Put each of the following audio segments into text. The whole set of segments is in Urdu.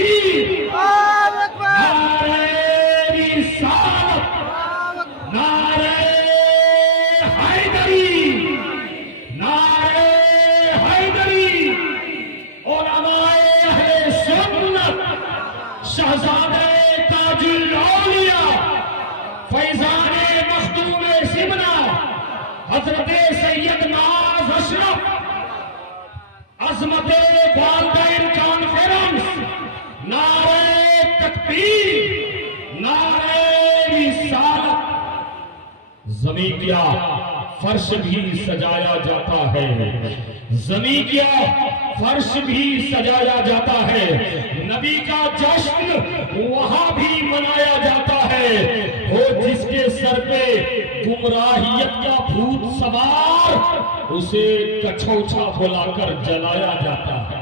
تکبیر، نعرہ رسالت، نعرہ حیدری، نعرہ حیدری، علماء اہل سنت، شہزادہ تاج الاولیاء، فیضان مخدوم زمنہ، حضرت سید ناز اشرف، عظمت والدین کانفرنس، نعرہ تکبیر، نعرہ رسالت۔ زمین کیا فرش بھی سجایا جاتا ہے، زمین کیا فرش بھی سجایا جاتا ہے، نبی کا جشن وہاں بھی منایا جاتا ہے، وہ جس کے سر پہ گمراہیت کا بھوت سوار، اسے کچھوچھا بلا کر جلایا جاتا ہے۔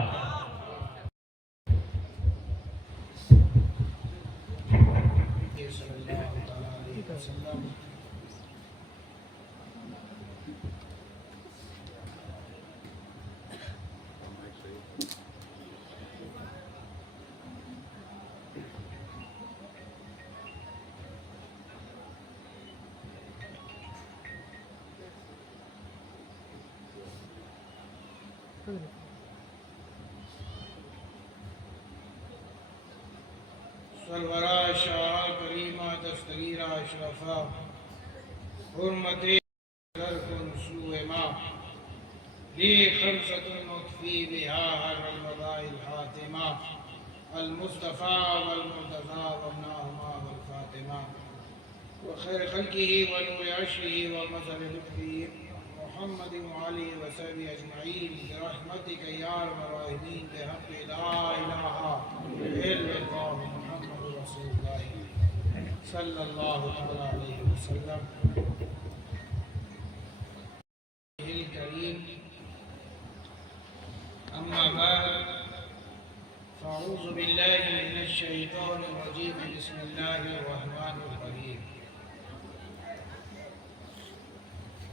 سرورہ شاہ کریمہ دستگیرہ اشرفہ، حرمت در کن سوء ما، لی خمسۃ مکفی بہا حر الوباء الحاتمہ، المصطفیٰ والمرتضیٰ وابناہما والفاطمہ، وخیر خلقہ ونور عرشہ ومظہر لطفہ، محمد وعلی وصحبہ اجمعین، برحمتک یا ارحم الراحمین، بحق لا الہ الا اللہ محمد رسول اللہ صلی اللہ علیہ وسلم۔ الکریم، اما بعد، فاعوذ باللہ من الشیطان الرجیم، بسم اللہ الرحمن الرحیم۔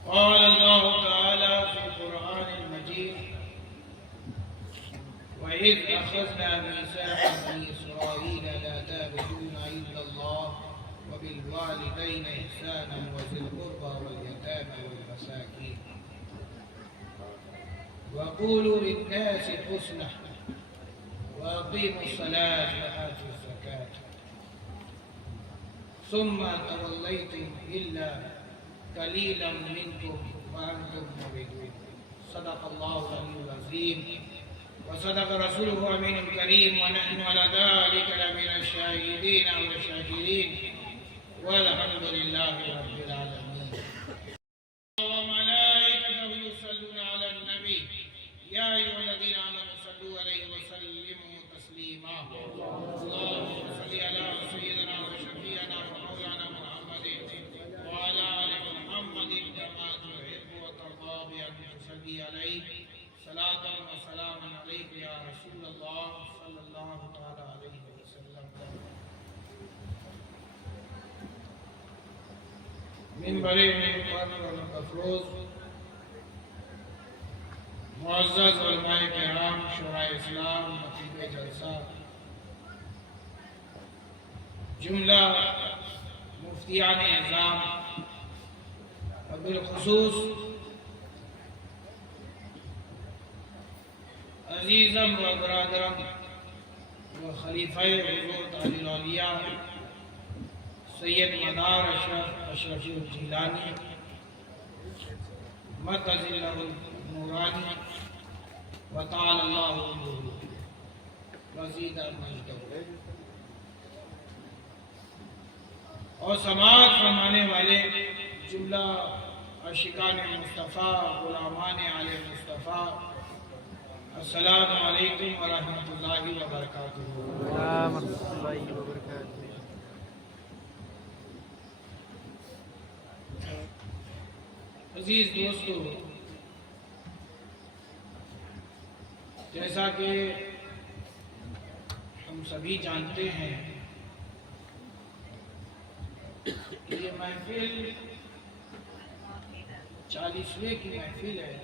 قال اللہ تعالی فی القرآن المجید، وَإِذْ أَخَذْنَا مِيثَاقَ بَنِي إِسْرَائِيلَ لَا تَعْبُدُونَ إِلَّا اللَّهَ وَبِالْوَالِدَيْنِ إِحْسَانًا وَذِي الْقُرْبَى وَالْيَتَامَى وَالْمَسَاكِينِ وَقُولُوا لِلنَّاسِ حُسْنًا وَأَقِيمُوا الصَّلَاةَ وَآتُوا الزَّكَاةَ ثُمَّ تَوَلَّيْتُمْ إِلَّا قَلِيلًا مِنْكُمْ وَأَنْتُمْ مُعْرِضُونَ۔ صدق اللہ العلی العظیم وصدق رسوله الامین الکریم، ونحن على ذلك لمن الشاهدین والشاکرین، والحمد للہ رب العالمین۔ وملائکته یصلون علی النبی، یا ایھا الذین آمنوا صلوا علیہ وسلموا تسلیما۔ اللهم صل علی سیدنا وشفیعنا ومولانا محمد وعلى آل محمد كما تحب وترضى بأن تصلي عليه صلاة وسلام عليك يا رسول الله صلى الله تعالى عليه وسلم۔ منبر مقرر و افروز، معزز علماء کرام، شورائے اسلام، خطیب جلسہ، جملہ مفتیان اعظام، اور بالخصوص عزیزم و برادرم و خلیفہ حضور تاج الاولیاء سید مدار اشرفی الجیلانی مدد اللہ النورانی وطال اللہ عمرہ وزید مجدہ، اور سماعت فرمانے والے جملہ عاشقان مصطفیٰ، غلامان آل مصطفیٰ، السلام علیکم ورحمۃ اللہ وبرکاتہ۔ ورحمۃ اللہ وبرکاتہ۔ عزیز دوستو، جیسا کہ ہم سبھی جانتے ہیں کہ یہ محفل 40ویں کی محفل ہے،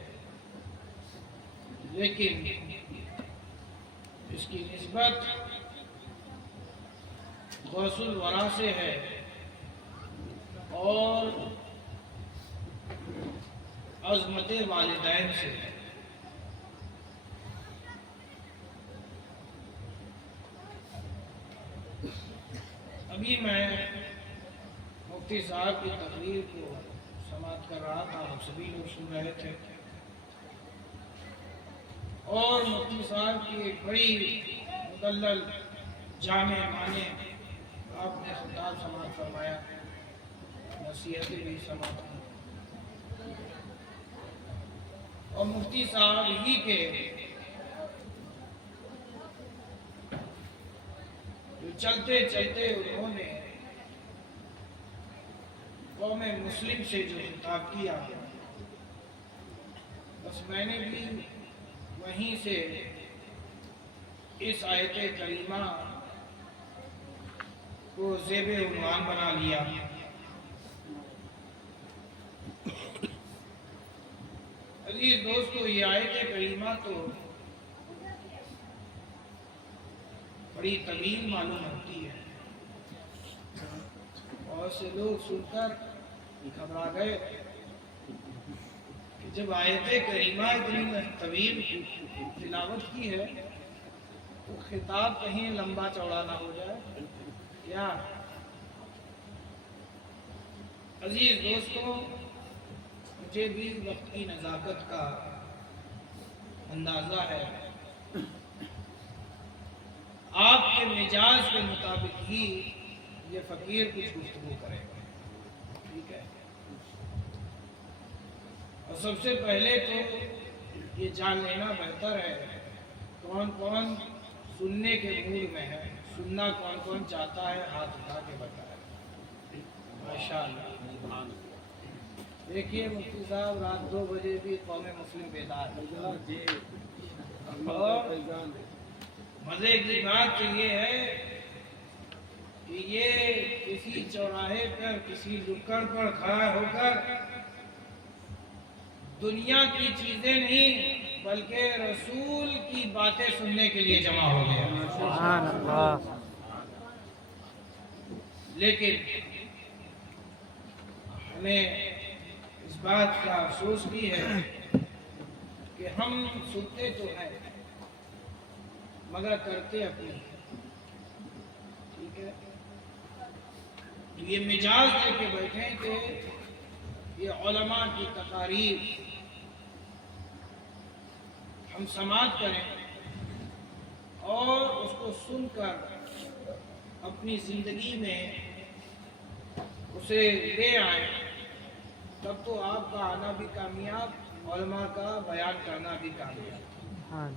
لیکن اس کی نسبت غوث الورا سے ہے اور عظمت والدین سے ہے۔ ابھی میں مفتی صاحب کی تقریر کو سماعت کر رہا تھا، آپ سبھی لوگ سن رہے تھے، اور مفتی صاحب کی ایک بڑی مدلل جامع معنی آپ نے خطاب سماعت فرمایا، نصیحتیں بھی سماعت کی، اور مفتی صاحب ہی کے چلتے چلتے انہوں نے قوم مسلم سے جو خطاب کیا، بس میں نے بھی وہیں سے اس آیت کریمہ کو زیب عنوان بنا لیا۔ عزیز دوستو، یہ آیت کریمہ تو بڑی طویل معلوم ہوتی ہے، اور سے لوگ سن کر گھبرا گئے کہ جب آیت کریمہ اتنی طویل تلاوت کی ہے تو خطاب کہیں لمبا چوڑا نہ ہو جائے کیا؟ عزیز دوستو، مجھے بھی وقت کی نزاکت کا اندازہ ہے، آپ کے مزاج کے مطابق ہی یہ فقیر کچھ گفتگو کرے گا، ٹھیک ہے؟ اور سب سے پہلے تو یہ جان لینا بہتر ہے کون کون سننے کے موڈ میں ہے، سننا کون کون چاہتا ہے، ہاتھ اٹھا کے بتائے۔ ماشاءاللہ، دیکھیے مفتی صاحب رات 2 بجے بھی قوم مسلم بیدار ہے، اور مزے کی بات تو یہ ہے کہ یہ کسی چوراہے پر کسی لکڑ پر کھڑا ہو کر دنیا کی چیزیں نہیں بلکہ رسول کی باتیں سننے کے لیے جمع ہو گیا۔ سبحان اللہ۔ لیکن ہمیں اس بات کا افسوس بھی ہے کہ ہم سنتے تو ہیں مگر کرتے اپنی، ٹھیک ہے؟ یہ مزاج لے کے بیٹھے کہ یہ علماء کی تقاریر ہم سماعت کریں اور اس کو سن کر اپنی زندگی میں اسے لے آئیں، تب تو آپ کا آنا بھی کامیاب، علماء کا بیان کرنا بھی کامیاب،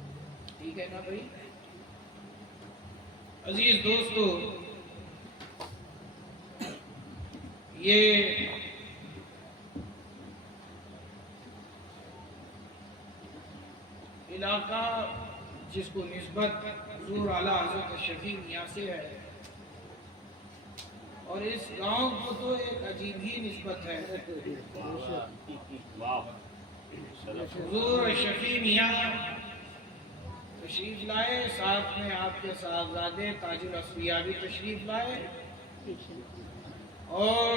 ٹھیک ہے نا بھائی؟ عزیز دوستو، یہ علاقہ جس کو نسبت حضور اعلیٰ حضرت شفیع میاں سے ہے، اور اس گاؤں کو تو ایک عجیب ہی نسبت ہے۔ حضور شفیع میاں تشریف لائے، ساتھ میں آپ کے صاحبزادے تاج الاصفیاء بھی تشریف لائے، اور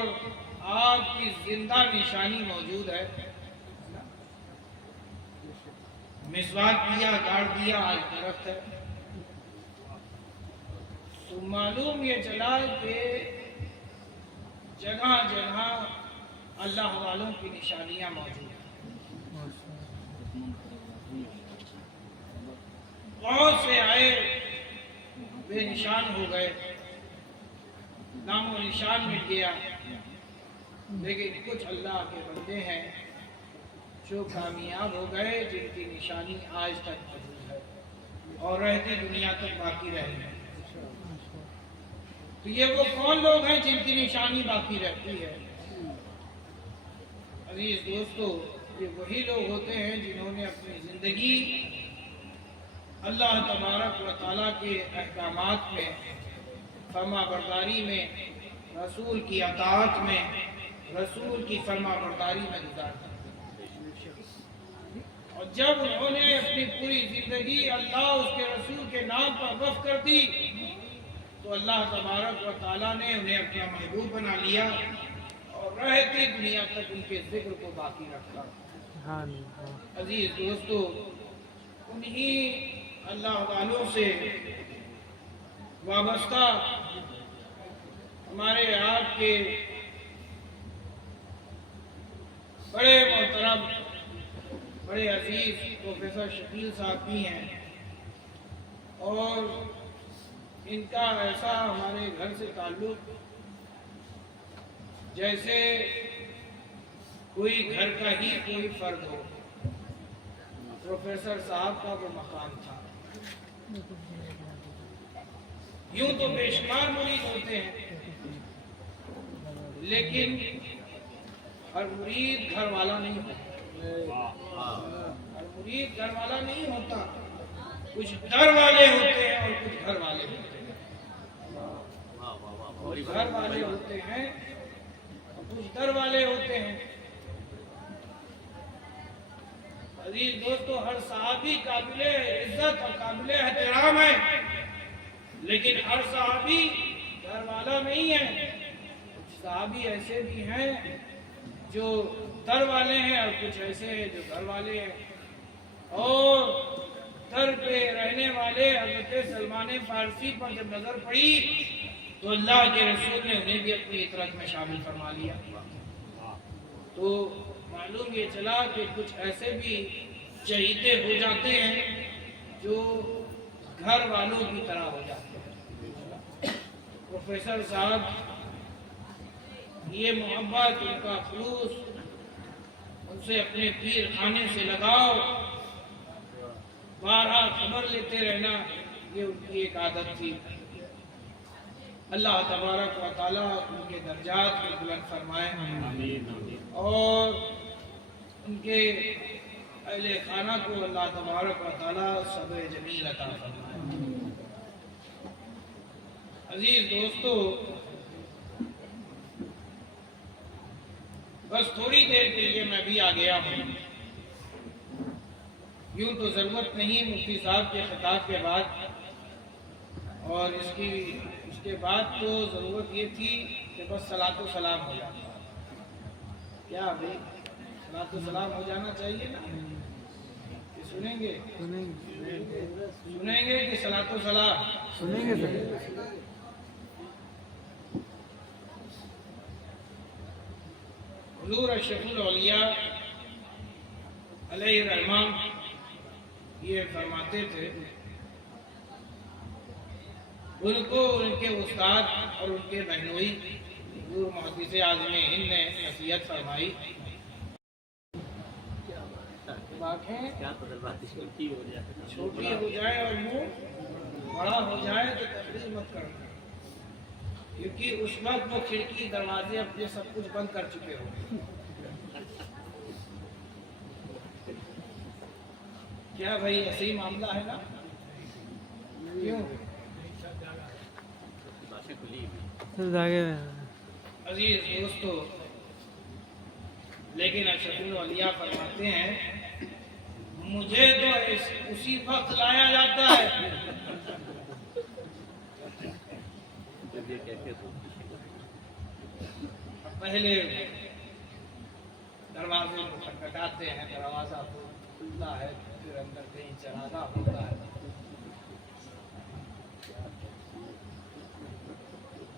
آپ کی زندہ نشانی موجود ہے، مسواک کیا، گاڑ دیا، آج درخت ہے، تو معلوم یہ چلا کہ جگہ جگہ اللہ والوں کی نشانیاں موجود ہیں۔ بہت سے آئے بے نشان ہو گئے، نام و نشان مٹ گیا، لیکن کچھ اللہ کے بندے ہیں جو کامیاب ہو گئے، جن کی نشانی آج تک موجود ہے اور رہتی دنیا تک باقی رہے ہیں۔ تو یہ وہ کون لوگ ہیں جن کی نشانی باقی رہتی ہے؟ عزیز دوستو، یہ وہی لوگ ہوتے ہیں جنہوں نے اپنی زندگی اللہ تبارک و تعالیٰ کے احکامات میں، فرما برداری میں، رسول کی اطاعت میں، رسول کی فرما برداری میں گزارتے ہیں، اور جب انہوں نے اپنی پوری زندگی اللہ اس کے رسول کے نام پر وقف کر دی تو اللہ تبارک و تعالیٰ نے انہیں اپنا محبوب بنا لیا اور رہتی دنیا تک ان کے ذکر کو باقی رکھا۔ عزیز دوستو، انہی اللہ والوں سے وابستہ ہمارے آپ کے بڑے محترم، بڑے عزیز پروفیسر شکیل صاحب بھی ہیں، اور ان کا ایسا ہمارے گھر سے تعلق جیسے کوئی گھر کا ہی کوئی فرد ہو۔ پروفیسر صاحب کا وہ مقام تھا۔ یوں تو بے شمار مرید ہوتے ہیں، لیکن ہر مرید گھر والا نہیں ہوتا، ہر مرید گھر والا نہیں ہوتا، کچھ در والے ہوتے ہیں اور کچھ گھر والے ہوتے ہیں، کچھ گھر والے ہوتے ہیں اور کچھ در والے ہوتے ہیں۔ عزیز دوستو، ہر صحابی قابل عزت اور قابل احترام ہے، لیکن ہر صحابی گھر والا نہیں ہے۔ کچھ صحابی ایسے بھی ہیں جو در والے ہیں اور کچھ ایسے ہیں جو گھر والے ہیں۔ اور در پہ رہنے والے حضرت سلمان فارسی پر جب نظر پڑی تو اللہ کے رسول نے انہیں بھی اپنی اطرت میں شامل فرما لیا۔ تو معلوم یہ چلا کہ کچھ ایسے بھی چہیتے ہو جاتے ہیں جو گھر والوں کی طرح ہو جاتے ہیں۔ پروفیسر صاحب، یہ محبت، ان کا خلوص، ان سے اپنے پیر خانے سے لگاؤ، بارہا خبر لیتے رہنا، یہ ان کی ایک عادت تھی۔ اللہ تبارک و تعالیٰ ان کے درجات کو بلند فرمائے اور ان کے اہل خانہ کو اللہ تبارک و تعالیٰ صبر جمیل عطا فرمائے۔ عزیز دوستو، بس تھوڑی دیر کے لیے میں بھی آ گیا ہوں۔ یوں تو ضرورت نہیں مفتی صاحب کے خطاب کے بعد، اور اس کے بعد تو ضرورت یہ تھی کہ بس صلاۃ و سلام ہو جاتا۔ کیا بھائی، صلاۃ و سلام ہو جانا چاہیے نا؟ کہ سنیں گے کہ صلاۃ و سلام سنیں گے؟ حضور اشرف الاولیاء علیہ الرحمن یہ فرماتے تھے، ان کو ان کے استاد اور ان کے بہنوئی حضور محدث اعظم ہند نے نصیحت فرمائی، آنکھیں چھوٹی ہو جائے اور منہ بڑا ہو جائے تو تقریر مت کرنا، کیونکہ اس وقت وہ کھڑکی دروازے اپنے سب کچھ بند کر چکے ہو۔ کیا بھائی ایسے ہی معاملہ ہے نا؟ کیوں؟ عزیز دوستو، لیکن اشرف الاولیاء فرماتے ہیں، مجھے تو اسی وقت لایا جاتا ہے پہلے دروازے کو کھٹکھٹاتے ہیں، دروازہ کھلتا ہے، پھر اندر کہیں چراغا ہوتا ہے۔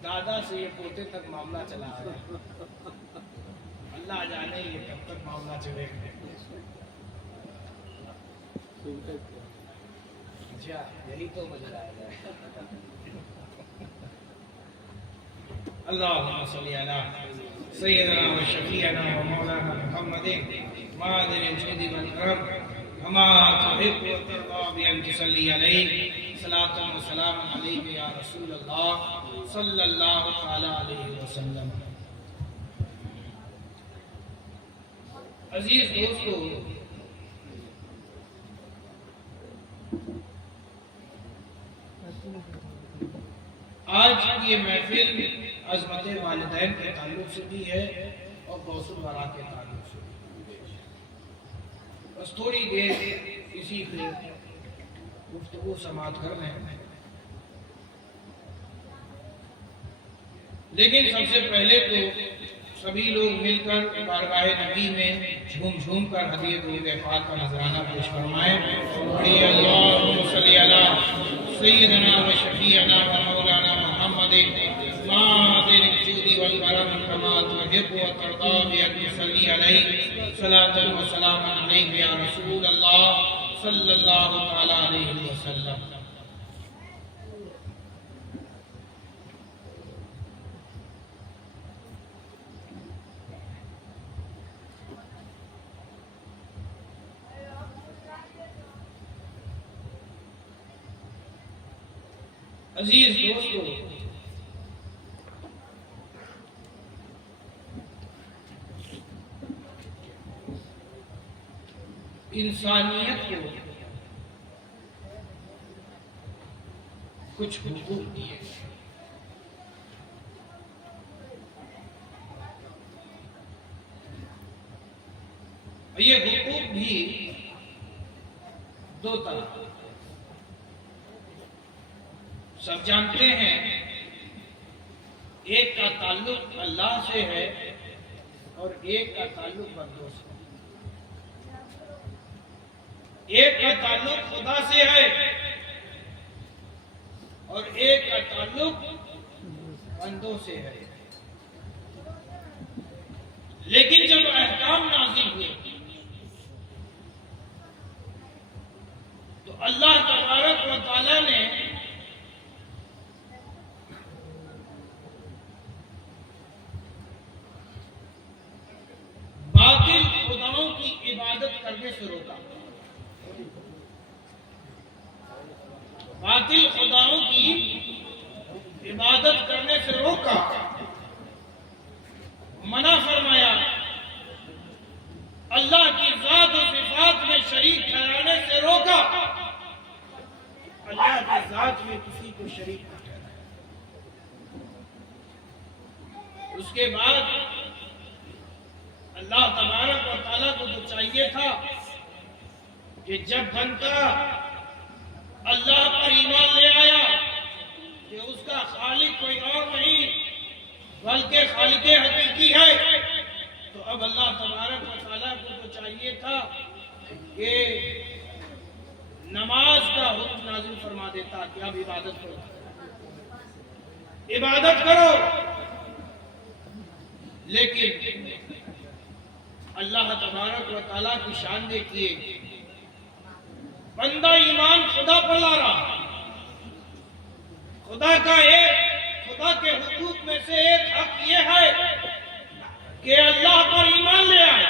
دادا سے یہ پوتے تک معاملہ چلا ہے، اللہ جانے یہ کب تک معاملہ چلے گا۔ اچھا، یہی تو مزہ آئے گا۔ اللہم صلی علی سیدنا و شفیعنا و مولانا محمد معدن الجود والکرم کما تحب و ترضى بأن تصلی علیہ صلاۃ و سلام علیک یا رسول اللہ صلی اللہ تعالی علیہ وسلم۔ عزیز دوستو، آج کی یہ محفل عظمت والدین کے تعلق سے بھی ہے اور غوث الورا کے تعلق سے بھی ہے۔ بس تھوڑی دیر اسی پہ گفتگو سماعت کر رہے ہیں۔ لیکن سب سے پہلے تو سبھی لوگ مل کر بارگاہ نبی میں جھوم جھوم کر ہدیہ درود پاک کا نذرانہ پیش فرمائیں. پڑھیے اللہم صلی علی سیدنا و شفیعنا و مولانا محمد مادر الجود والکرم کما تحب و ترضى بأن نصلي عليه صلاة و سلاما علیک یا رسول اللہ صلی اللہ تعالی علیہ وسلم. عزیز دوستو، انسانیت کو کچھ حقوق دیے گئے. یہ حقوق بھی دو طرح. سب جانتے ہیں ایک کا تعلق اللہ سے ہے اور ایک کا تعلق بندوں سے. ایک کا تعلق خدا سے ہے اور ایک کا تعلق بندوں سے ہے. لیکن جب احکام نازل ہوئے تو اللہ تبارک و تعالی نے باطل خداؤں کی عبادت کرنے سے روکا. باطل خداؤں کی عبادت کرنے سے روکا، منع فرمایا. اللہ کی ذات و صفات میں شریک ٹھہرانے سے روکا. اللہ کی ذات میں کسی کو شریک نہ ٹھہرایا. اس کے بعد اللہ تبارک و تعالیٰ کو تو چاہیے تھا کہ جب بندہ اللہ پر ایمان لے آیا کہ اس کا خالق کوئی اور نہیں بلکہ خالق حقیقی ہے، تو اب اللہ تبارک و تعالیٰ کو تو چاہیے تھا کہ نماز کا حکم نازل فرما دیتا کہ اب عبادت کرو، عبادت کرو. لیکن اللہ تبارک و تعالیٰ کی شان دیکھیے، بندہ ایمان خدا پر لا رہا. خدا کے حقوق میں سے ایک حق یہ ہے کہ اللہ پر ایمان لے آئے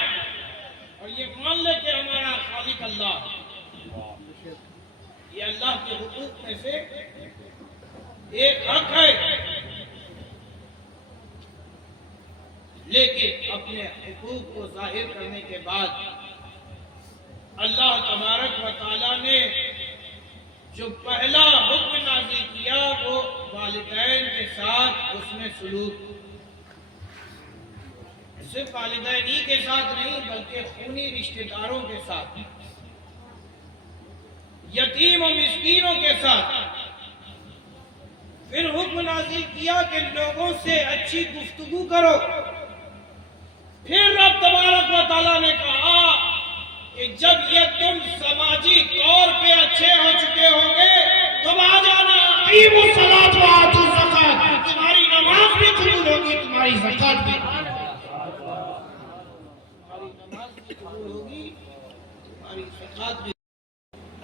اور یہ مان لے کہ ہمارا خالق اللہ. یہ اللہ کے حقوق میں سے ایک حق ہے. لیکن اپنے حقوق کو ظاہر کرنے کے بعد اللہ تبارک و تعالیٰ نے جو پہلا حکم نازل کیا وہ والدین کے ساتھ اس میں سلوک. صرف والدین ہی کے ساتھ نہیں بلکہ خونی رشتہ داروں کے ساتھ، یتیم و مسکینوں کے ساتھ. پھر حکم نازل کیا کہ لوگوں سے اچھی گفتگو کرو. پھر رب تبارک و تعالیٰ نے کہا کہ جب یہ تم سماجی طور پہ اچھے ہو چکے ہوں گے تو آ جانا، اقیموا الصلاۃ وآتوا الزکاۃ. تمہاری نماز بھی قبول ہوگی، تمہاری زکات بھی ہوگی، تمہاری زکات بھی.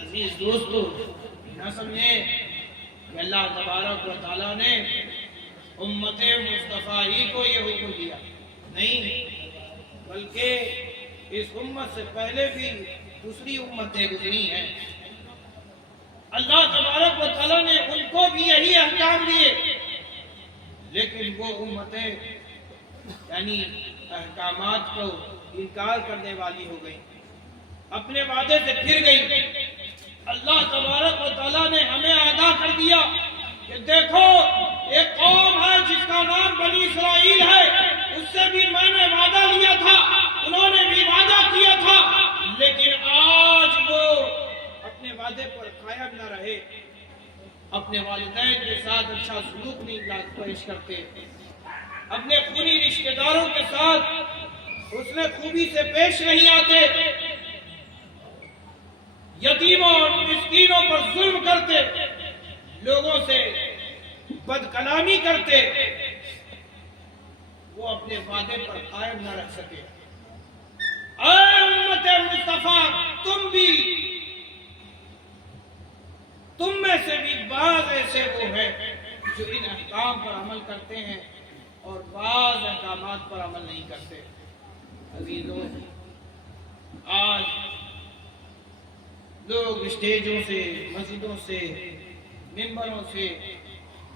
عزیز دوستو، نہ سمجھیں کہ اللہ تبارک و تعالیٰ نے امت مصطفیٰ ہی کو یہ حکم دیا، نہیں، بلکہ اس امت سے پہلے بھی دوسری امتیں گزری ہیں. اللہ تبارک و تعالیٰ نے ان کو بھی یہی احکام دیے، لیکن وہ امتیں یعنی احکامات کو انکار کرنے والی ہو گئی، اپنے وعدے سے پھر گئی. اللہ تبارک و تعالیٰ نے ہمیں آگاہ کر دیا کہ دیکھو ایک قوم ہے جس کا نام بنی اسرائیل ہے، اس سے بھی میں نے وعدہ لیا تھا، انہوں نے بھی وعدہ کیا تھا، لیکن آج وہ اپنے وعدے پر قائم نہ رہے، اپنے والدین کے ساتھ اچھا سلوک نہیں پیش کرتے. اپنے خونی رشتہ داروں کے ساتھ حسن خوبی سے پیش نہیں آتے، یتیموں اور مسکینوں پر ظلم کرتے، لوگوں سے بد کلامی کرتے، وہ اپنے وعدے پر قائم نہ رکھ سکے۔ اے امت مصطفیٰ، تم میں سے بھی بعض ایسے وہ ہیں جو ان احکام پر عمل کرتے ہیں اور بعض احکامات پر عمل نہیں کرتے۔ عزیزوں، آج لوگ اسٹیجوں سے، مسجدوں سے، ممبروں سے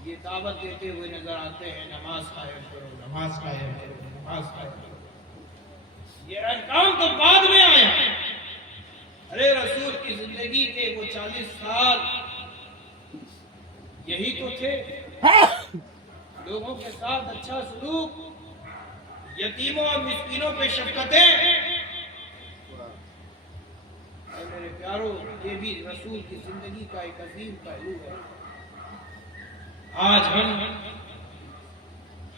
یہ دعوت دیتے ہوئے نظر آتے ہیں، نماز قائم کرو، نماز قائم کرو، نماز قائم کرو۔ یہ احکام تو بعد میں آیا۔ ارے رسول کی زندگی کے وہ 40 سال یہی تو تھے، لوگوں کے ساتھ اچھا سلوک، یتیموں اور مسکینوں پہ شفقتیں۔ اے میرے پیارو، یہ بھی رسول کی زندگی کا ایک عظیم پہلو ہے۔ آج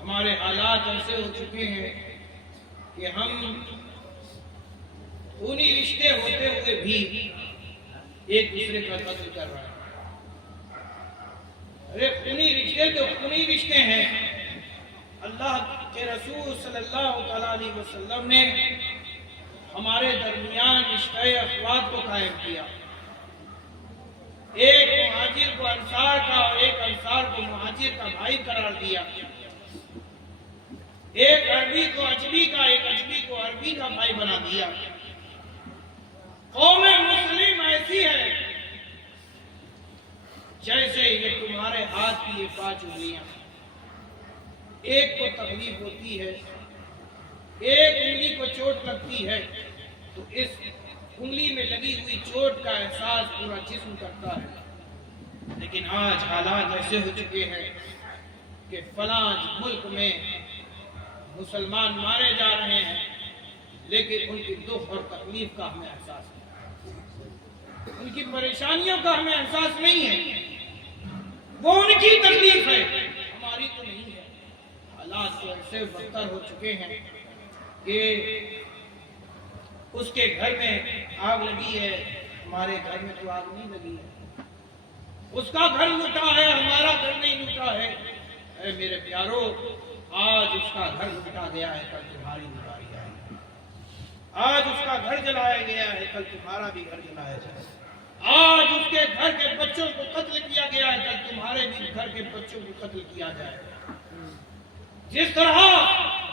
ہمارے حالات ایسے ہو چکے ہیں کہ ہم خونی رشتے ہوتے ہوئے بھی ایک دوسرے کا قتل کر رہے ہیں۔ ارے خونی رشتے تو خونی رشتے ہیں۔ اللہ کے رسول صلی اللہ علیہ وسلم نے ہمارے درمیان رشتہ اخوات کو قائم کیا۔ ایک مہاجر کو انصار کا اور ایک انصار کو مہاجر کا بھائی قرار دیا۔ ایک عربی کو عجمی کا، ایک عجمی کو عربی کا بھائی بنا دیا۔ قوم مسلم ایسی ہے جیسے یہ تمہارے ہاتھ کی یہ 5 انگلیاں، ایک کو تکلیف ہوتی ہے، ایک انگلی کو چوٹ لگتی ہے تو اس انگلی میں لگی ہوئی چوٹ کا احساس پورا جسم کرتا ہے۔ لیکن آج حالات ایسے ہو چکے ہیں کہ فلاں ملک میں مسلمان مارے جا رہے ہیں، لیکن ان کی دکھ اور تکلیف کا ہمیں احساس نہیں، ان کی پریشانیوں کا ہمیں احساس نہیں ہے۔ وہ ان کی تکلیف ہے، ہماری تو نہیں ہے۔ حالات تو ایسے بدتر ہو چکے ہیں کہ اس کے گھر میں آگ لگی ہے، ہمارے گھر میں تو آگ نہیں لگی ہے۔ اس کا گھر لوٹا ہے، ہمارا گھر نہیں لوٹا ہے۔ اے میرے پیارو، آج اس کا گھر لوٹا گیا ہے، کل تمہاری باری آئے گی۔ آج اس کا گھر جلایا گیا ہے، کل تمہارا بھی گھر جلایا جائے گا۔ آج اس کے گھر کے بچوں کو قتل کیا گیا ہے، کل تمہارے بھی گھر کے بچوں کو قتل کیا جائے گا۔ جس طرح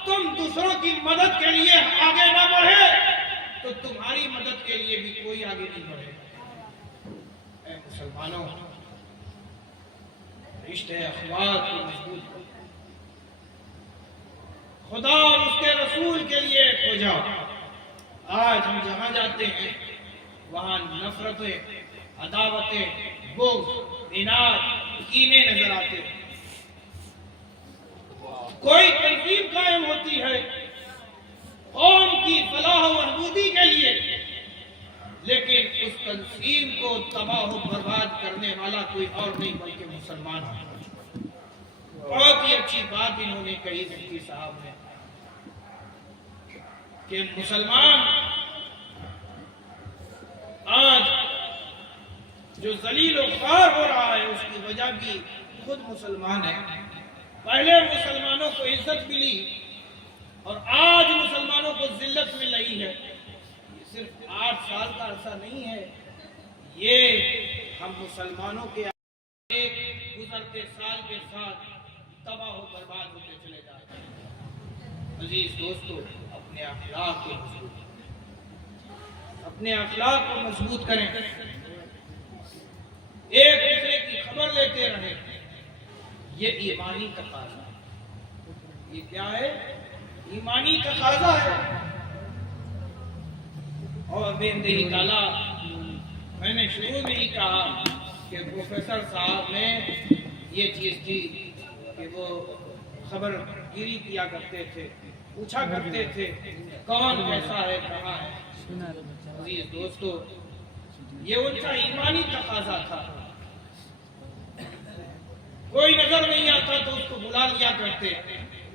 تم دوسروں کی مدد کے لیے آگے نہ بڑھے تو تمہاری مدد کے لیے بھی کوئی آگے نہیں بڑھے گا۔ اے مسلمانوں، رشتے اخوات کو مضبوط کرو، خدا اور اس کے رسول کے لیے ہو جاؤ۔ آج ہم جہاں جاتے ہیں وہاں نفرتیں، عداوتیں، بغض، اناد، کینے نظر آتے ہیں۔ کوئی تنظیم قائم ہوتی ہے قوم کی فلاح و بہبودی کے لیے، لیکن اس تنظیم کو تباہ و برباد کرنے والا کوئی اور نہیں بلکہ مسلمان ہے۔ بہت ہی اچھی بات انہوں نے کہی مفتی صاحب نے کہ مسلمان آج جو ذلیل و خوار ہو رہا ہے اس کی وجہ بھی خود مسلمان ہے۔ پہلے مسلمانوں کو عزت ملی اور آج مسلمانوں کو ذلت مل رہی ہے۔ یہ صرف 8 سال کا عرصہ نہیں ہے، یہ ہم مسلمانوں کے ایک گزرتے سال کے ساتھ تباہ و برباد ہوتے چلے جاتے ہیں۔ عزیز دوستو، اپنے اخلاق کو مضبوط کریں، اپنے اخلاق کو مضبوط کریں، ایک دوسرے کی خبر لیتے رہیں۔ یہ ایمانی تقاضا ہے۔ یہ کیا ہے؟ ایمانی تقاضا ہے۔ اور بے تعالیٰ، میں نے شروع میں ہی کہا کہ پروفیسر صاحب میں یہ چیز تھی کہ وہ خبر گیری کیا کرتے تھے، پوچھا کرتے تھے کون کیسا ہے، کہاں ہے۔ عزیز دوستو، یہ ان کا ایمانی تقاضا تھا۔ کوئی نظر نہیں آتا تو اس کو بلا لیا کرتے،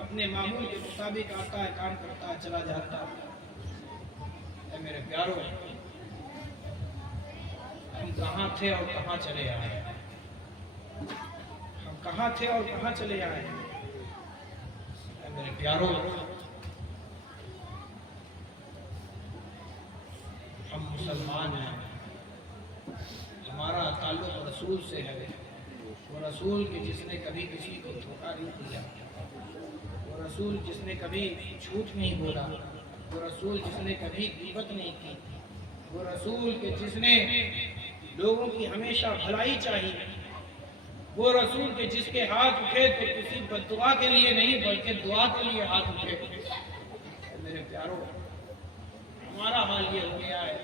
اپنے معمول کے مطابق آتا ہے، کام کرتا ہے، چلا جاتا ہے۔ اے میرے پیارو، ہم کہاں تھے اور کہاں چلے آئے؟ ہم کہاں تھے اور کہاں چلے آئے؟ اے میرے پیارو، ہم مسلمان ہیں، ہمارا تعلق رسول سے ہے، وہ رسول کہ جس نے کبھی کسی کو دھوکہ نہیں دیا، وہ رسول جس نے کبھی جھوٹ نہیں بولا، وہ رسول جس نے کبھی غیبت نہیں کی، وہ رسول کہ جس نے لوگوں کی ہمیشہ بھلائی چاہی، وہ رسول کہ جس کے ہاتھ اٹھے تو کسی بد دعا کے لیے نہیں بلکہ دعا کے لیے ہاتھ اٹھے۔ میرے پیارو، ہمارا حال یہ ہو گیا ہے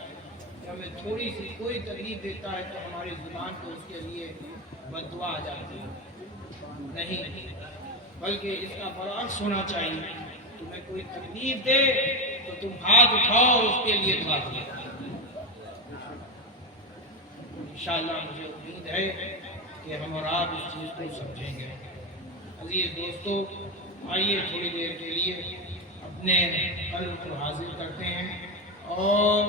کہ ہمیں تھوڑی سی کوئی تکلیف دیتا ہے تو ہماری زبان کو اس کے لیے بد دعا آ جاتی ہے۔ نہیں، بلکہ اس کا برعکس ہونا چاہیے، تمہیں کوئی تکلیف دے تو تم ہاتھ اٹھاؤ اور اس کے لیے دعا کرو۔ انشاءاللہ مجھے امید ہے کہ ہم اور آپ اس چیز کو سمجھیں گے۔ عزیز دوستو، آئیے تھوڑی دیر کے لیے اپنے قلب کو حاضر کرتے ہیں اور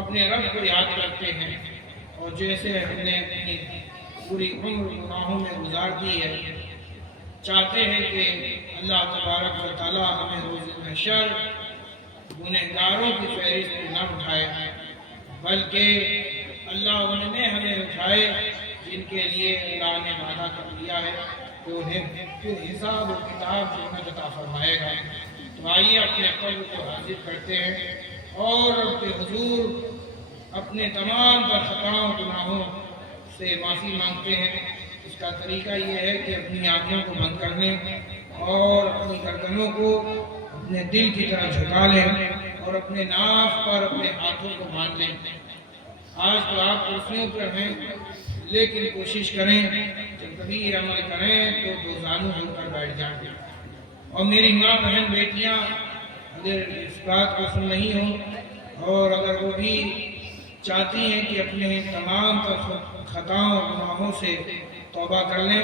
اپنے رب کو یاد کرتے ہیں، اور جیسے ہم نے اپنی پوری عمر گناہوں میں گزار دی ہے، چاہتے ہیں کہ اللہ تبارک و تعالیٰ ہمیں روز محشر گنہگاروں کی فہرست میں نہ اٹھائے، بلکہ اللہ انہیں ہمیں اٹھائے جن کے لیے اللہ نے وعدہ کر دیا ہے کہ انہیں پھر حساب و کتاب جنت عطا فرمائے گا۔ تو آئیے اپنے قلب کو حاضر کرتے ہیں اور رب کے حضور اپنے تمام تر خطاؤں گناہوں سے معافی مانگتے ہیں۔ اس کا طریقہ یہ ہے کہ اپنی آنکھوں کو بند کر لیں اور اپنی گردنوں کو اپنے دل کی طرح جھکا لیں اور اپنے ناف پر اپنے ہاتھوں کو باندھ لیں۔ آج تو آپ کرسیوں پر ہیں، لیکن کوشش کریں جب کبھی یہ عمل کریں تو دو زانو ہو کر بیٹھ جائیں۔ اور میری ماں بہن بیٹیاں اگر اس بات کو سن رہی ہوں اور اگر وہ بھی چاہتی ہیں کہ اپنے تمام خطاؤں اور گناہوں سے توبہ کر لیں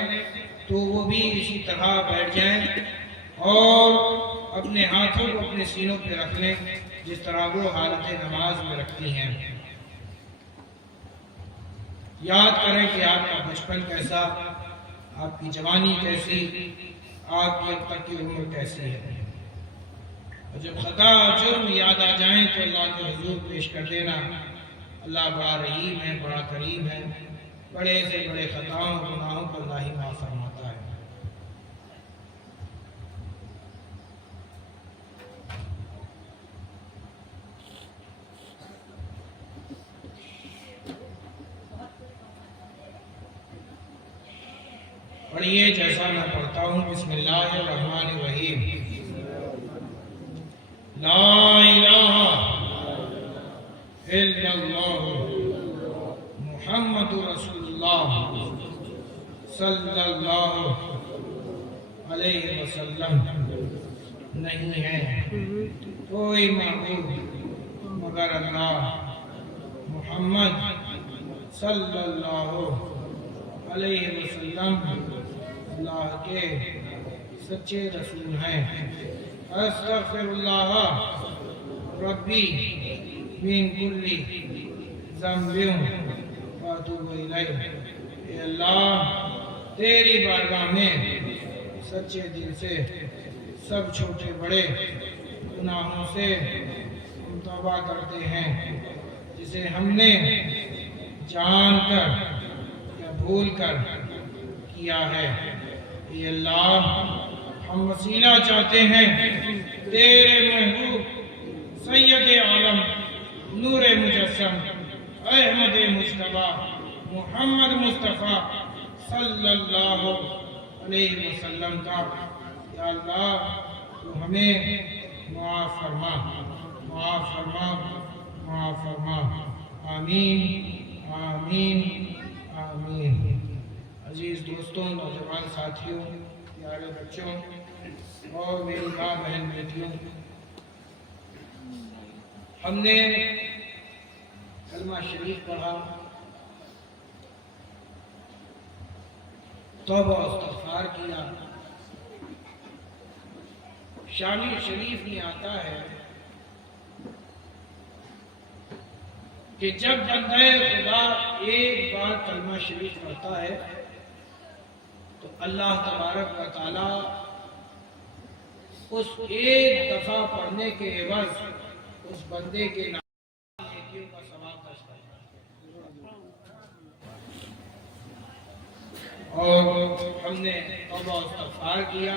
تو وہ بھی اسی طرح بیٹھ جائیں اور اپنے ہاتھوں کو اپنے سینوں پہ رکھ لیں جس طرح وہ حالت نماز میں رکھتی ہیں۔ یاد کریں کہ آپ کا بچپن کیسا، آپ کی جوانی کیسی، آپ کی اب تک کی عمر کیسی ہے، اور جب خطا اور جرم یاد آ جائیں تو اللہ کے حضور پیش کر دینا۔ اللہ بڑا رحیم ہے، بڑا کریم ہے، بڑے سے بڑے خطاؤں گناہوں کو اللہ ہی معاف فرماتا ہے۔ پڑھیے جیسا میں پڑھتا ہوں۔ بسم اللہ الرحمن الرحیم۔ لا الہ الا اللہ محمد رسول اللہ صلی اللہ علیہ وسلم۔ نہیں ہے کوئی معبود مگر اللہ، محمد صلی اللہ علیہ وسلم اللہ کے سچے رسول ہیں۔ استغفر اللہ ربی من کل ذنب واتوب الیہ۔ اے اللہ، تیری بارگاہ میں سچے دل سے سب چھوٹے بڑے گناہوں سے ہم توبہ کرتے ہیں، جسے ہم نے جان کر یا بھول کر کیا ہے۔ اے اللہ، ہم وسیلہ چاہتے ہیں تیرے محبوب سید عالم نور مجسم احمد مجتبیٰ محمد مصطفیٰ صلی اللہ علیہ وسلم کا۔ یا اللہ، تو ہمیں معاف فرما، معاف فرما، معاف فرما۔ آمین، آمین، آمین۔ عزیز دوستوں، نوجوان ساتھیوں، پیارے بچوں اور میری ماں بہن بیٹیوں، ہم نے کلمہ شریف پڑھا، توبہ و استغفار کیا۔ شامی شریف میں آتا ہے کہ جب بندہ خدا ایک بار کلمہ شریف پڑھتا ہے تو اللہ تبارک و تعالی اس ایک دفعہ پڑھنے کے عوض اس بندے کے نام نیکیوں کا ثواب درج کرتا ہے۔ اور ہم نے توبہ و استغفار کیا۔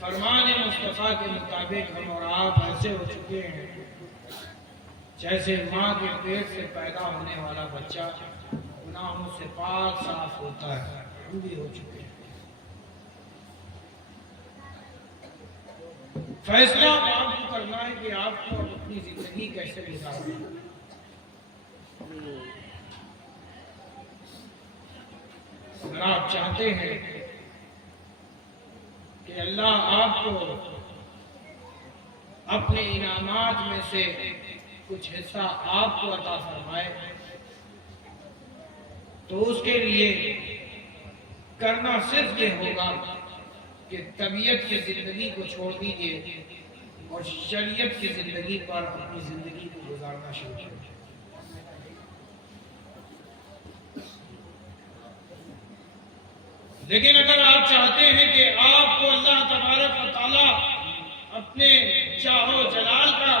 فرمان مصطفیٰ کے مطابق ہم اور آپ ایسے ہو چکے ہیں جیسے ماں کے پیٹ سے پیدا ہونے والا بچہ گناہوں سے پاک صاف ہوتا ہے، ہم بھی ہو چکے ہیں۔ فیصلہ آپ کو کرنا ہے کہ آپ کو اپنی زندگی کیسے گزارنا ہے۔ اگر آپ چاہتے ہیں کہ اللہ آپ کو اپنے انعامات میں سے کچھ حصہ آپ کو عطا فرمائے تو اس کے لیے کرنا صرف یہ ہوگا کہ طبیعت کی زندگی کو چھوڑ دیجیے اور شریعت کی زندگی پر اپنی زندگی کو گزارنا شروع کیجیے۔ لیکن اگر آپ چاہتے ہیں کہ آپ کو اللہ تبارک و تعالی اپنے چاہو جلال کا،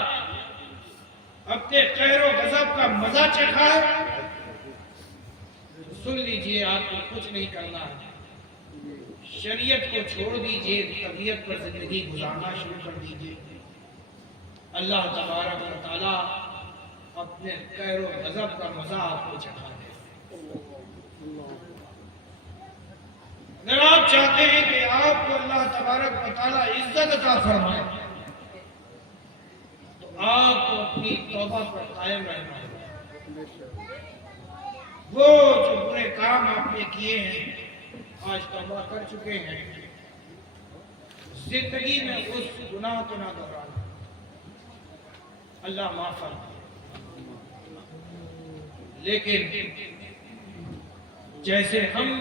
اپنے قہر و غضب کا مزہ چکھائے تو سن لیجئے، آپ کو کچھ نہیں کرنا ہے، شریعت کو چھوڑ دیجئے، طبیعت پر زندگی گزارنا شروع کر دیجئے۔ اللہ تبارک و تعالی اپنے قہر و غضب کا مزہ آپ کو چکھا دے۔ اگر آپ چاہتے ہیں کہ آپ کو اللہ تبارک و تعالی عزت عطا فرمائے تو آپ کو اپنی توبہ پر قائم رہنا ہوگا۔ وہ جو برے کام آپ نے کیے ہیں، آج توبہ کر چکے ہیں، زندگی میں اس گناہ کو نہ دہرانا، اللہ معاف فرمائے۔ لیکن جیسے ہم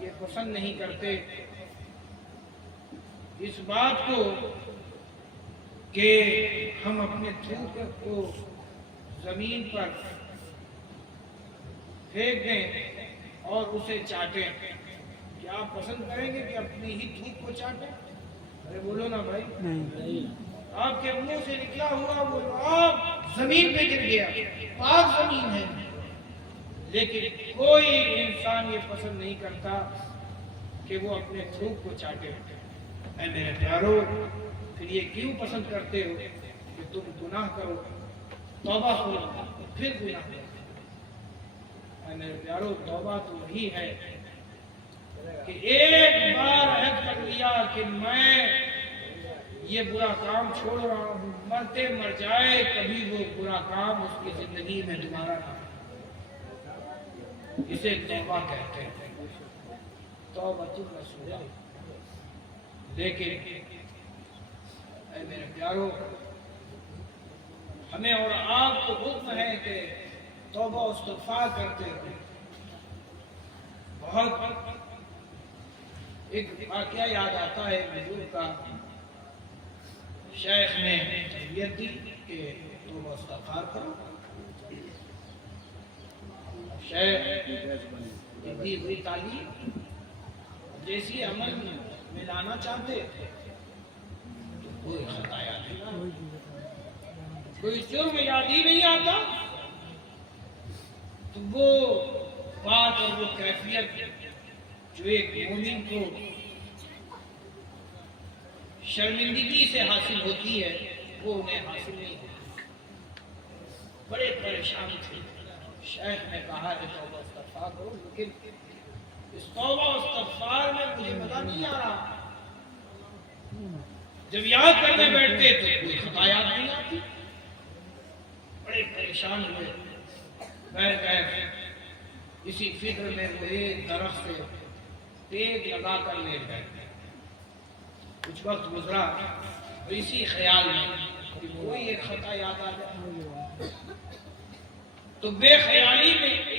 یہ پسند نہیں کرتے اس بات کو کہ ہم اپنے تھوک کو زمین پر پھینک دیں اور اسے چاٹیں، کیا آپ پسند کریں گے کہ اپنی ہی تھوک کو چاٹیں؟ ارے بولو نا بھائی، آپ کے منہ سے نکلا ہوا وہ آپ زمین پہ گر گیا، پاک زمین ہے، لیکن کوئی انسان یہ پسند نہیں کرتا کہ وہ اپنے تھوک کو چاٹے۔ اے میرے پیارو، پھر یہ کیوں پسند کرتے ہو کہ تم گناہ کرو، توبہ کرو، پھر گناہ کرو؟ اے میرے پیارو، توبہ تو وہی ہے کہ ایک بار عہد کر لیا کہ میں یہ برا کام چھوڑ رہا ہوں، مرتے مر جائے کبھی وہ برا کام اس کی زندگی میں دوبارہ نہ، اسے توبہ کہتے ہیں، توبہ الرسول۔ لیکن اے میرے پیارو، ہمیں اور آپ کو حکم ہے کہ توبہ و استغفار کرتے رہو۔ بہت ایک واقعہ یاد آتا ہے بزرگ کا، شیخ نے تربیت دی کہ توبہ و استغفار کرو، شیخ دی ہوئی تعلیم جیسی عمل میں لانا چاہتے تو کوئی خطا یاد نہیں، کوئی جرم یاد ہی نہیں آتا، تو وہ بات اور وہ کیفیت جو ایک مومن کو شرمندگی سے حاصل ہوتی ہے وہ انہیں حاصل نہیں ہوتی۔ بڑے پریشان تھے، شیخ نے کہا کہ توبہ استغفار کرو، لیکن اس توبہ استغفار میں مجھے مزہ نہیں آ رہا، جب یاد کرنے بیٹھتے تو کوئی خطا یاد نہیں آتی۔ بڑے پریشان ہوئے، بیٹھ گئے، اسی فکر میں وہ ایک درخت سے ٹیک لگا کر لیٹ گئے۔ کچھ وقت گزرا اور اسی خیال میں کہ کوئی ایک خطا یاد آ جائے تو بے خیالی میں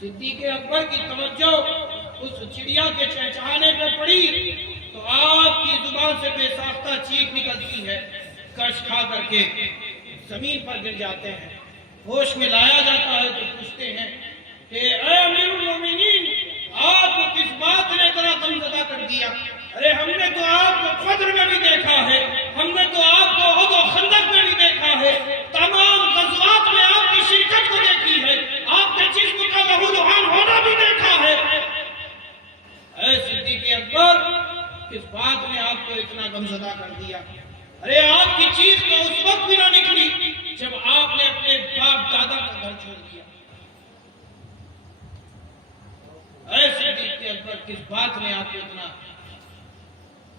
صدیق اکبر کی توجہ اس چڑیا کے چہچہانے پہ پڑی تو آپ کی زبان سے بے ساختہ چیخ نکلتی ہے، کش کھا کر کے زمین پر گر جاتے ہیں۔ ہوش میں لایا جاتا ہے تو پوچھتے ہیں کہ اے امیر المومنین، آپ کو کس بات نے اتنا غمزدہ کر دیا؟ ارے ہم نے تو آپ کو بدر میں بھی دیکھا ہے، ہم نے تو آپ کو احد و خندق میں بھی دیکھا ہے، تمام غزوات میں آپ کی شرکت کو دیکھی ہے، آپ کے جسم کا لہو لہان ہونا بھی دیکھا ہے۔ اے صدیق اکبر، کس بات نے آپ کو اتنا غمزدہ کر دیا؟ ارے آپ کی چیخ تو اس وقت بھی نہ نکلی جب آپ نے اپنے باپ دادا کا گھر چھوڑ دیا۔ اے صدیق اکبر، کس بات نے آپ کو اتنا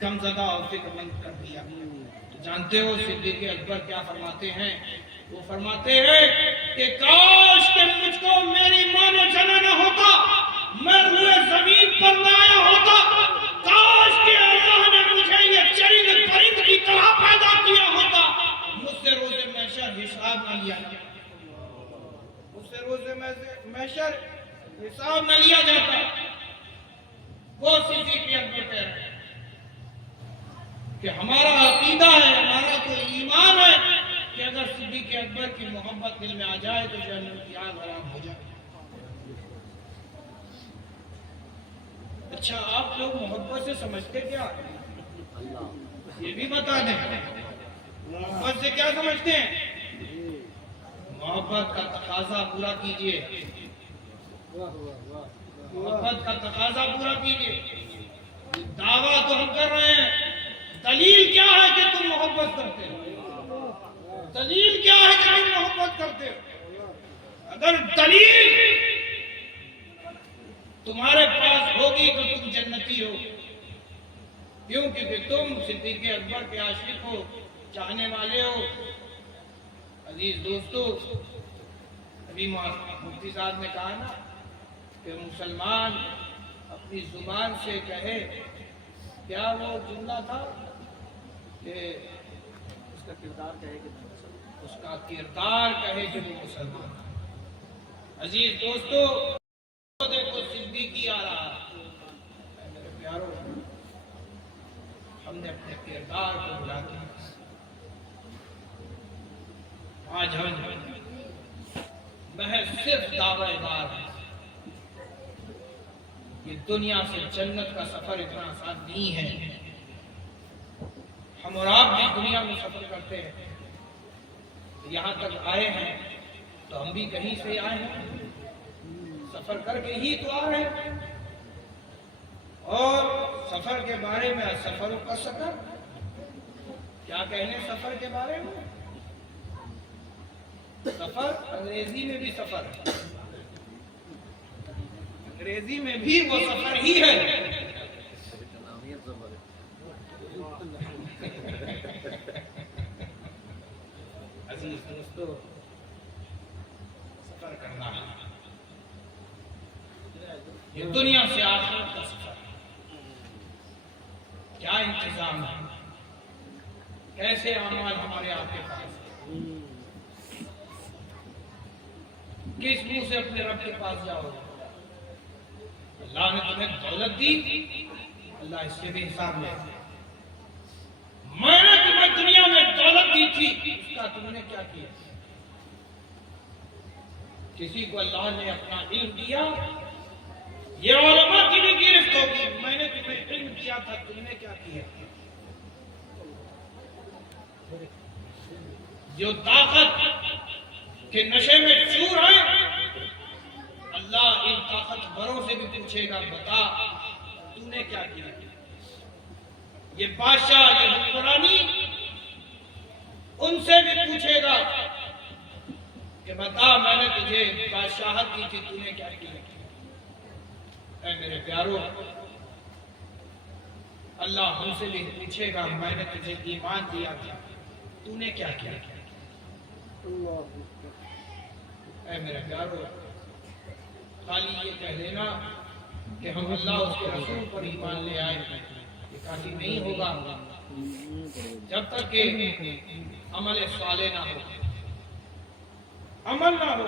غمزدہ اور فکر مند کر دیا؟ جانتے ہو صدیق اکبر کیا فرماتے ہیں؟ وہ فرماتے ہیں کہ کاش کہ مجھ کو میری ماں نے جنا نہ ہوتا، میں روئے زمین پر نہ آیا ہوتا، کاش کہ اللہ نے مجھے یہ چرند پرند کی طرح پیدا کیا ہوتا، مجھ سے روز محشر حساب نہ لیا جاتا، مجھ سے روز محشر حساب نہ لیا جاتا۔ وہ صدیق اکبر کہہ رہے ہیں کہ ہمارا عقیدہ ہے، ہمارا تو ایمان ہے کہ اگر صدیق اکبر کی محبت دل میں آ جائے تو جہنم کی آگ حرام ہو جائے۔ اچھا، آپ لوگ محبت سے سمجھتے کیا؟ یہ بھی بتا دیں، محبت سے کیا سمجھتے ہیں؟ محبت کا تقاضا پورا کیجئے، محبت کا تقاضا پورا کیجئے۔ دعویٰ تو ہم کر رہے ہیں، دلیل کیا ہے کہ تم محبت کرتے ہو؟ دلیل کیا ہے کہ تم محبت کرتے ہو؟ اگر دلیل تمہارے پاس ہوگی تو تم جنتی ہو، کیوں کہ تم صدیق اکبر کے عاشق ہو، چاہنے والے ہو۔ عزیز دوستو، ابھی مفتی صاحب نے کہا نا کہ مسلمان اپنی زبان سے کہے، کیا وہ جملہ تھا کہ اس کا کردار کہے کہ اس کا کردار کہے کہ وہ مسلمان ہے۔ عزیز دوستو، دیکھو صدیقی آ رہا ہے، میرے پیارو، ہم نے اپنے کردار کو بلا دیا۔ آج ہم محض صرف دعوی دار ہیں۔ یہ دنیا سے جنت کا سفر اتنا آسان نہیں ہے۔ ہم اور آپ بھی دنیا میں سفر کرتے ہیں، یہاں تک آئے ہیں تو ہم بھی کہیں سے آئے ہیں، سفر کر کے ہی تو آ رہے ہیں۔ اور سفر کے بارے میں سفر کا سفر کیا کہنے؟ سفر کے بارے میں سفر انگریزی میں بھی سفر ہے، انگریزی میں بھی وہ سفر ہی ہے۔ عزیز دوستو، سفر کرنا ہے، یہ دنیا سے آخرت کا سفر ہے۔ کیا انتظام ہے، کیسے اعمال ہمارے آپ کے پاس ہے، کس منہ سے اپنے رب کے پاس جاؤ؟ اللہ نے تمہیں دولت دی، اللہ اس سے بھی حساب لے۔ میں نے تمہیں دنیا میں دولت دی تھی، اس کا تم نے کیا کیا؟ کسی کو اللہ نے اپنا علم دیا، یہ علماء کی بھی گرفت ہوگی، میں نے تمہیں علم دیا تھا، تم نے کیا کیا؟ جو طاقت کے نشے میں چور ہے، اللہ ان طاقتوروں سے بھی پوچھے گا، بتا تو نے کیا کیا؟ یہ بادشاہ، یہ حکمرانی، ان سے بھی پوچھے گا کہ بتا میں نے تجھے بادشاہت دی تھی، تو نے کیا کیا؟ اے میرے پیارو، اللہ ہم سے بھی پوچھے گا، میں نے تجھے ایمان دیا تھا، تو نے کیا کیا؟ اے میرے پیارو، خالی یہ کہہ لینا کہ ہم اللہ اس کے رسول پر ایمان لے آئے، یہ کافی نہیں ہوگا جب تک کہ عمل صالح نہ ہو، عمل نہ ہو۔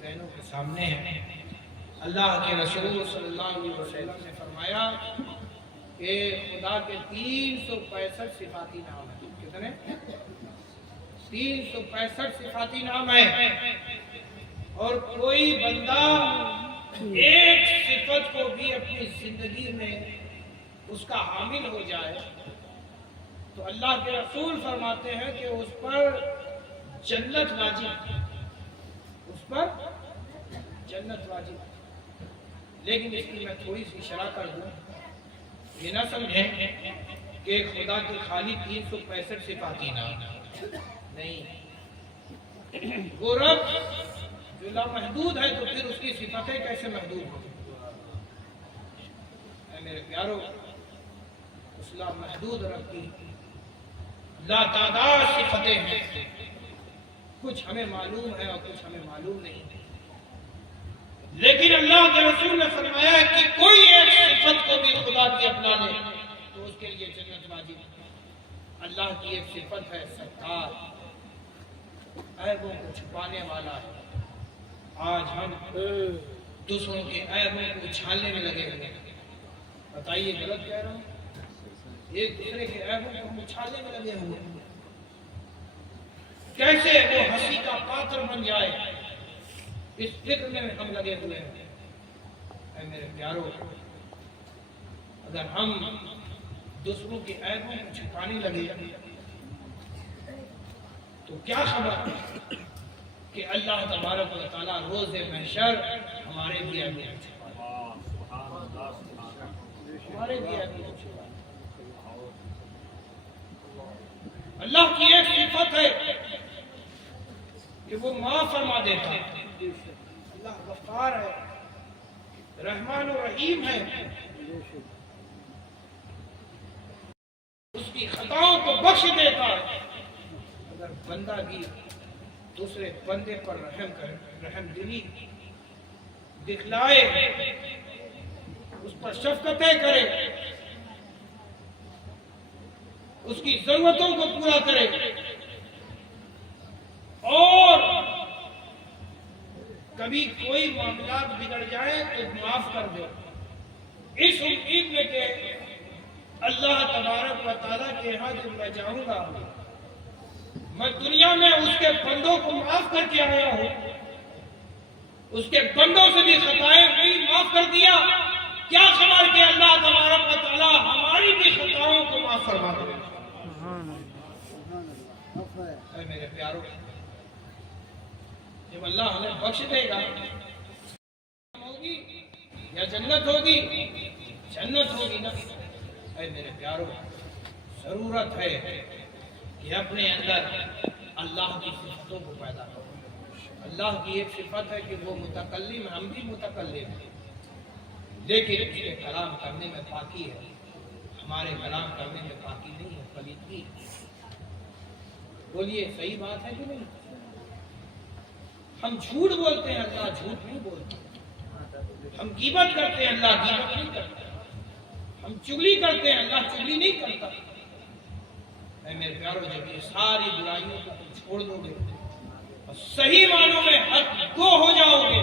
ذہنوں کے سامنے ہے۔ اللہ کے رسول صلی اللہ علیہ وسلم نے فرمایا کہ خدا کے 365 صفاتی نام ہیں۔ کتنے؟ 365 صفاتی نام ہیں، اور کوئی بندہ ایک صفت کو بھی اپنی زندگی میں اس کا حامل ہو جائے تو اللہ کے رسول فرماتے ہیں کہ اس پر جنت واجب، اس پر جنت واجب۔ لیکن اس کی میں تھوڑی سی شرح کر دوں، یہ نہ سمجھیں کہ خدا کے خالی 365 صفاتی نام نہیں، وہ رب جو لامحدود ہے تو پھر اس کی صفتیں کیسے محدود ہوں؟ اے میرے پیارو، اس لامحدود رب کی لا تعداد صفتیں ہیں، کچھ ہمیں معلوم ہے اور کچھ ہمیں معلوم نہیں، لیکن اللہ کے رسول نے فرمایا ہے کہ کوئی ایک صفت کو بھی خدا کی اپنا لے تو اس کے لیے جنت واجب۔ اللہ کی ایک صفت ہے ستار، عیبوں کو چھپانے والا ہے۔ آج ہم دوسروں کے عیبوں کو اچھالنے میں لگے ہوئے ہیں، بتائیے غلط کہہ رہا ہوں؟ ایک دوسرے کے عیبوں کو ہم اچھالنے میں لگے ہوئے ہیں، کیسے وہ ہنسی کا پاتر بن جائے اس فکر میں ہم لگے ہوئے ہیں۔ اے میرے پیارو، اگر ہم دوسروں کے عیبوں کو چھپانے لگے تو کیا خبر کہ اللہ تبارک و تعالیٰ روز محشر ہمارے بھی عیبوں کو چھپائے، ہمارے بھی عیبوں کو چھپائے۔ اللہ کی ایک صفت ہے کہ وہ معاف فرما دیتا ہے۔ اللہ غفار ہے، رحمان و رحیم ہے، اس کی خطاؤں کو بخش دیتا ہے۔ اگر بندہ بھی دوسرے بندے پر رحم کرے، رحم دلی دکھلائے، اس پر شفقتیں کرے، اس کی ضرورتوں کو پورا کرے اور کبھی کوئی معاملات بگڑ جائے تو معاف کر دے، اس امید میں کہ اللہ تبارک و تعالیٰ کے ہاں جب میں جاؤں گا میں دنیا میں اس کے بندوں کو معاف کر کے آیا ہوں، اس کے بندوں سے بھی خطائیں ہوئی، معاف کر دیا، کیا خبر کہ اللہ تبارک و تعالیٰ ہماری بھی خطاؤں کو معاف فرما دے۔ اے میرے پیارو، جب اللہ ہمیں بخش دے گا ہوگی یا جنت ہوگی؟ جنت ہوگی نا۔ اے میرے پیارو، ضرورت ہے کہ اپنے اندر اللہ کی صفتوں کو پیدا کرو۔ اللہ کی ایک صفت ہے کہ وہ متکلم ہے، ہم بھی متکلم ہیں، لیکن اس کے کلام کرنے میں پاکی ہے، ہمارے کلام کرنے میں پاکی نہیں ہے، پلیدگی ہے۔ بولیے صحیح بات ہے کہ نہیں؟ ہم جھوٹ بولتے ہیں، اللہ جھوٹ نہیں بولتا۔ ہم غیبت کرتے ہیں، اللہ غیبت نہیں کرتا۔ ہم چگلی کرتے ہیں، اللہ چگلی نہیں کرتا۔ اے میرے پیارو، جب یہ ساری برائیوں کو تم چھوڑ دو گے اور صحیح معنوں میں حق گو ہو جاؤ گے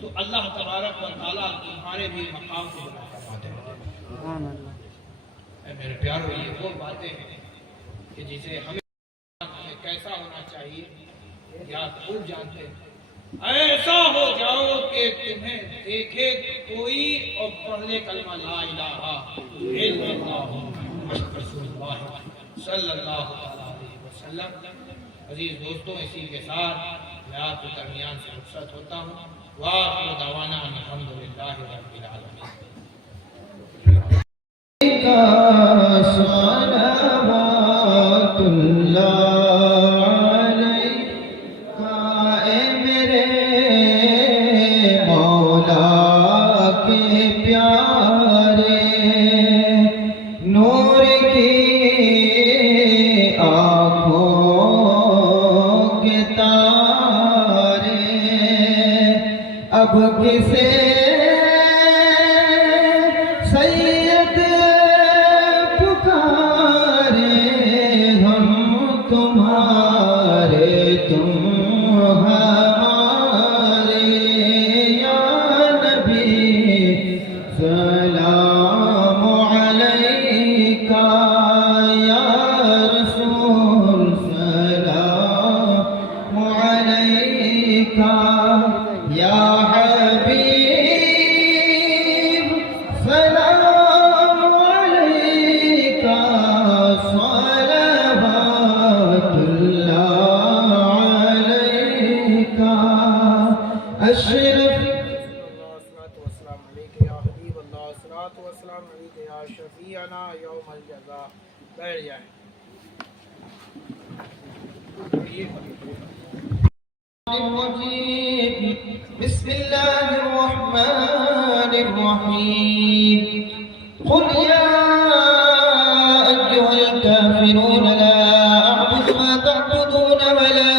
تو اللہ تبارک و تعالیٰ تمہارے بھی مقام کو بنا فرما دے گا۔ اے میرے پیارو، یہ وہ باتیں ہیں کہ جسے ہمیں کیسا ہونا چاہیے یا خوب جانتے ہیں۔ ایسا ہو جاؤ کہ تمہیں دیکھے کوئی اور پڑھ لے کلمہ لا الہ الا اللہ محمد رسول اللہ صلی اللہ علیہ وسلم۔ عزیز دوستوں، اسی کے ساتھ میں آپ کے درمیان سے رخصت ہوتا ہوں۔ وآخر دعوانا الحمدللہ رب العالمین۔ صلوات اللہ علیکہ اے میرے مولا کے پیارے، نور کی آنکھوں کے تارے، اب کسے سید پکارے، ہم تمہارے تم ہمارے، الصلاة والسلام عليك يا حبيب الله الصلاة والسلام عليك يا شفيعنا يوم الجزاء. بیٹھ جائیں. بسم الله الرحمن الرحيم. قل يا أيها الكافرون لا أعبد ما تعبدون ولا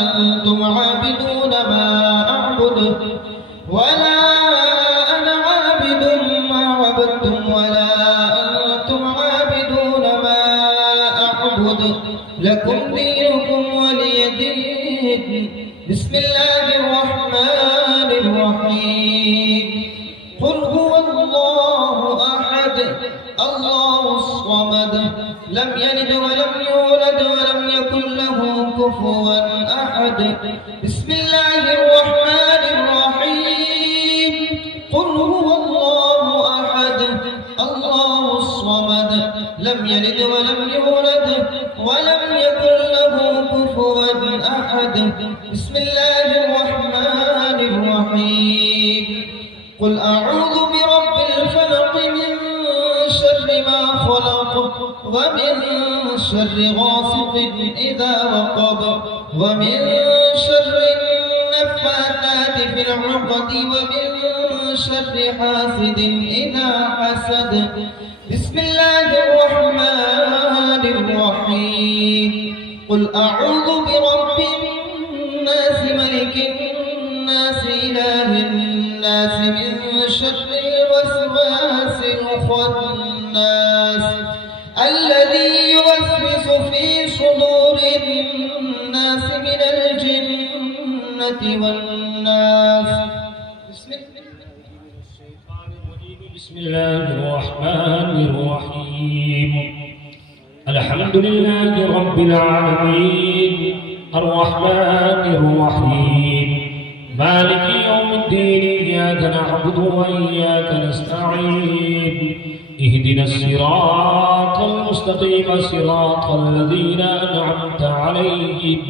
أنتم عابدون ما أعبد ولا أنا عابد ما عبدتم ولا أنتم عابدون ما أعبد لكم دينكم ولي دين. بسم الله الرحمن الرحيم. قل هو الله أحد الله الصمد لم يلد ولم يولد ولم يكن له كفوا أحد. بسم الله الرحمن الرحيم. قل هو الله أحد الله الصمد لم يلد ولم يولد ولم يكن له كفوا أحد. بسم الله الرحمن الرحيم. قل أعوذ برب الفلق من شر ما خلق ومن شر غاسق إذا وقب ومن شر النفاثات في العقد ومن شر حاسد إذا حسد. بسم الله الرحمن الرحيم. قل أعوذ برب الناس ملك الناس إله الناس من شر الوسواس الخناس الذي يوسوس في صدور الناس من الجنة والناس. بسم الله الرحمن الرحيم. الحمد لله رب العالمين الرحمن الرحيم مالك يوم الدين. إياك نعبد وإياك نستعين. اهدنا الصراط المستقيم صراط الذين أنعمت عليهم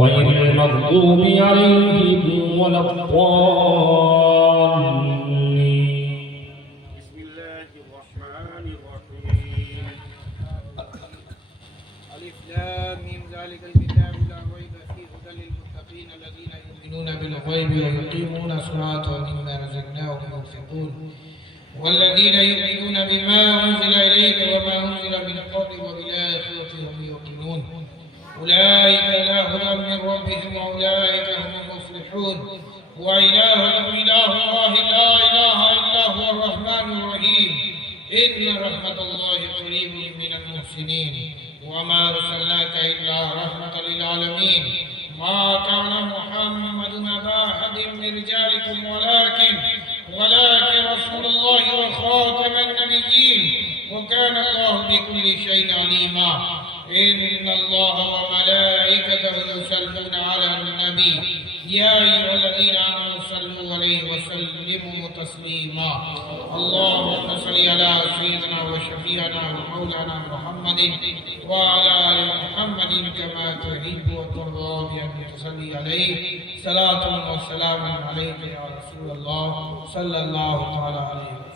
غير المغضوب عليهم ولا الضالين. بسم الله الرحمن الرحيم. ألف لام ميم ذلك الكتاب لا ريب فيه هدى للمتقين الذين يؤمنون بالغيب ويقيمون الصلاة ومما رزقناهم ينفقون والذين يؤمنون بما أنزل إليك وما أنزل من قبل وبالآخرة هم يوقنون أولئك على هدى من ربهم وأولئك هم المفلحون. وإلهكم إله الله لا إله إلا هو الرحمن الرحيم. إن رحمة الله قريب من المحسنين. وما أرسلناك إلا رحمة للعالمين. ما كان محمد أبا أحد من رجالكم ولكن رسول الله وخاتم النبيين وكان الله بكل شيء عليما. إن الله وملائكته يصلون على النبي يا أيها الذين آمنوا صلوا عليه وسلموا تسليما. اللهم صل على سيدنا وشفيعنا ومولانا محمد وعلى آل محمد كما تحب وترضى بأن تصلي عليه. صلاة وسلام عليك يا رسول الله صلى الله تعالى عليه وسلم.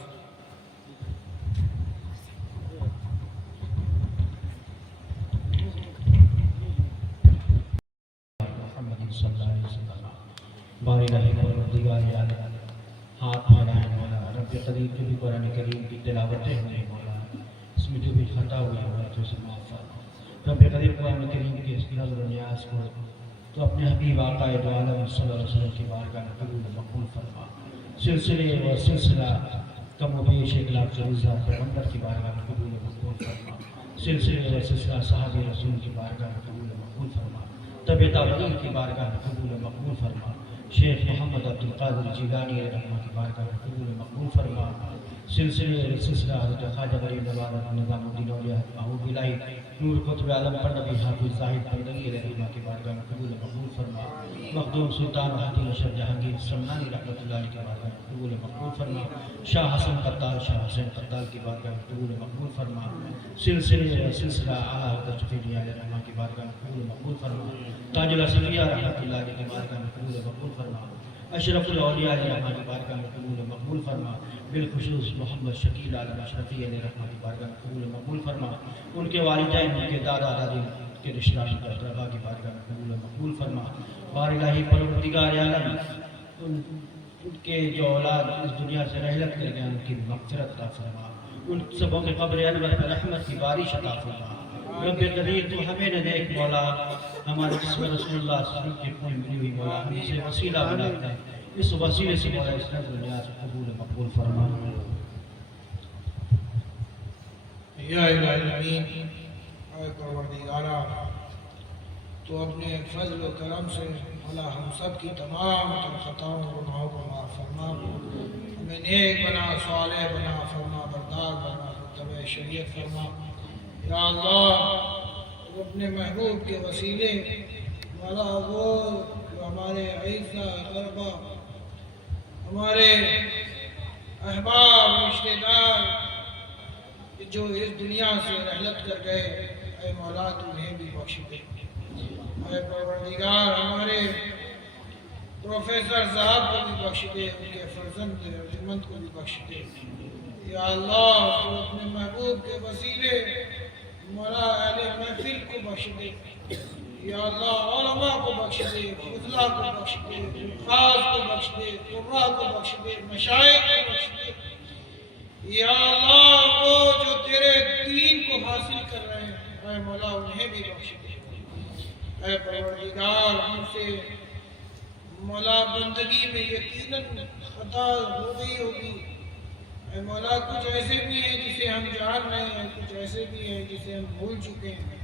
صلی اللہ علیہ وسلم باری رحم پروردگار عالم ہاتھ پھیلائیں مولا. رب قدیر جو بھی قرآن کریم کی تلاوتیں ہوئیں مولا اس میں جو بھی خطا ہوئی مولا تو اسے معاف فرما. رب قدیر قرآن کریم کے اس نظر و نیاز کو تو اپنے حبیب آقا دو عالم صلی اللہ علیہ وسلم کی بارگاہ میں قبول و مقبول فرما. سلسلے و سلسلہ کم و بیش 1 لاکھ روزہ پیغمبر کی بارگاہ میں قبول و مقبول فرما. سلسلے و سلسلہ صحابہ رسول کی بارگاہ میں قبول و مقبول فرما. طب تعبیر کی بارگاہ میں قبول و مقبول فرما. شیخ محمد عبد القادر جیلانی رحمہ کی بارگاہ میں قبول و مقبول فرما. سلسلہ حضرت خواجہ غریب نواز نظام الدین اولیاء محبوب الہی نور قطب عالم پر نبی حافظ زاہد بندگی رحمہ کی بارگاہ میں قبول و مقبول فرما. مخدوم سلطان حتیم اشرف جہانگیر سمنانی رحمۃ اللہ علیہ کی بارگاہ میں قبول و مقبول فرما. شاہ حسن قتال کی بارگاہ میں قبول و مقبول فرما. سلسلہ اعلیٰ حضرت شفیع علیہ رحمہ کی بارگاہ میں قبول و مقبول فرما. تاج الصفیہ رحمۃ اللہ علیہ کی بارگاہ میں قبول و مقبول فرما. اشرف الاولیاء علیہ رحمۃ کی بارگاہ میں قبول و مقبول فرما، بالخصوص محمد شکیل عالم اشرفی علیہ رحمۃ کی بارگاہ میں قبول و مقبول فرما، ان کے والدین، ان کے دادا دادی کے رشتہ داروں کے اقربا کی بارگاہ میں قبول و مقبول فرما۔ بار الہی پروردگار عالم ان کے جو اولاد اس دنیا سے رحلت کر گئے ان کی مغفرت عطا فرما، ان سبوں کے قبر انور پر رحمت کی بارش عطا فرما۔ رب قدیر تو ہمیں نہ دیکھ مولا، ہمارے جسم رسول اللہ صلی اللہ علیہ وسلم کی خون ملی ہوئی مولا، ہم اسے وسیلہ بنا کر اس وسیلے سے مولا اس نظر نیاز قبول و مقبول فرما۔ یا الہ الامین، اے پروردگارا تو اپنے فضل و کرم سے مولا ہم سب کی تمام تر خطاؤں و گناہوں کو معاف فرما، ہمیں نیک بنا، صالح بنا، فرما بردار بنا، متبع شریعت فرما۔ یا اللہ تو اپنے محبوب کے وسیلے مولا وہ جو ہمارے عیسیٰ غربا، ہمارے احباب رشتہ دار جو اس دنیا سے رحلت کر گئے، اے مولا تو انہیں بھی بخش دے۔ اے پروردگار ہمارے پروفیسر صاحب کو بھی بخش دے، ان کے فرزند ارجمند کو بھی بخش دے۔ یا اللہ تو اپنے محبوب کے وسیلے مولا اہل محفل کو بخش دے۔ یا اللہ علماء کو بخش دے، فضلاء کو بخش دے، حفاظ کو بخش دے، قراء کو بخش دے، مشائخ کو بخش دے۔ یا اللہ وہ جو تیرے دین کو حاصل کر رہے ہیں، اے مولا انہیں بھی بخش دے۔ اے پروردگار ہم سے مولا بندگی میں یقیناً خطا ہو گئی ہوگی، اے مولا کچھ ایسے بھی ہیں جسے ہم جان رہے ہیں، کچھ ایسے بھی ہیں جسے ہم بھول چکے ہیں،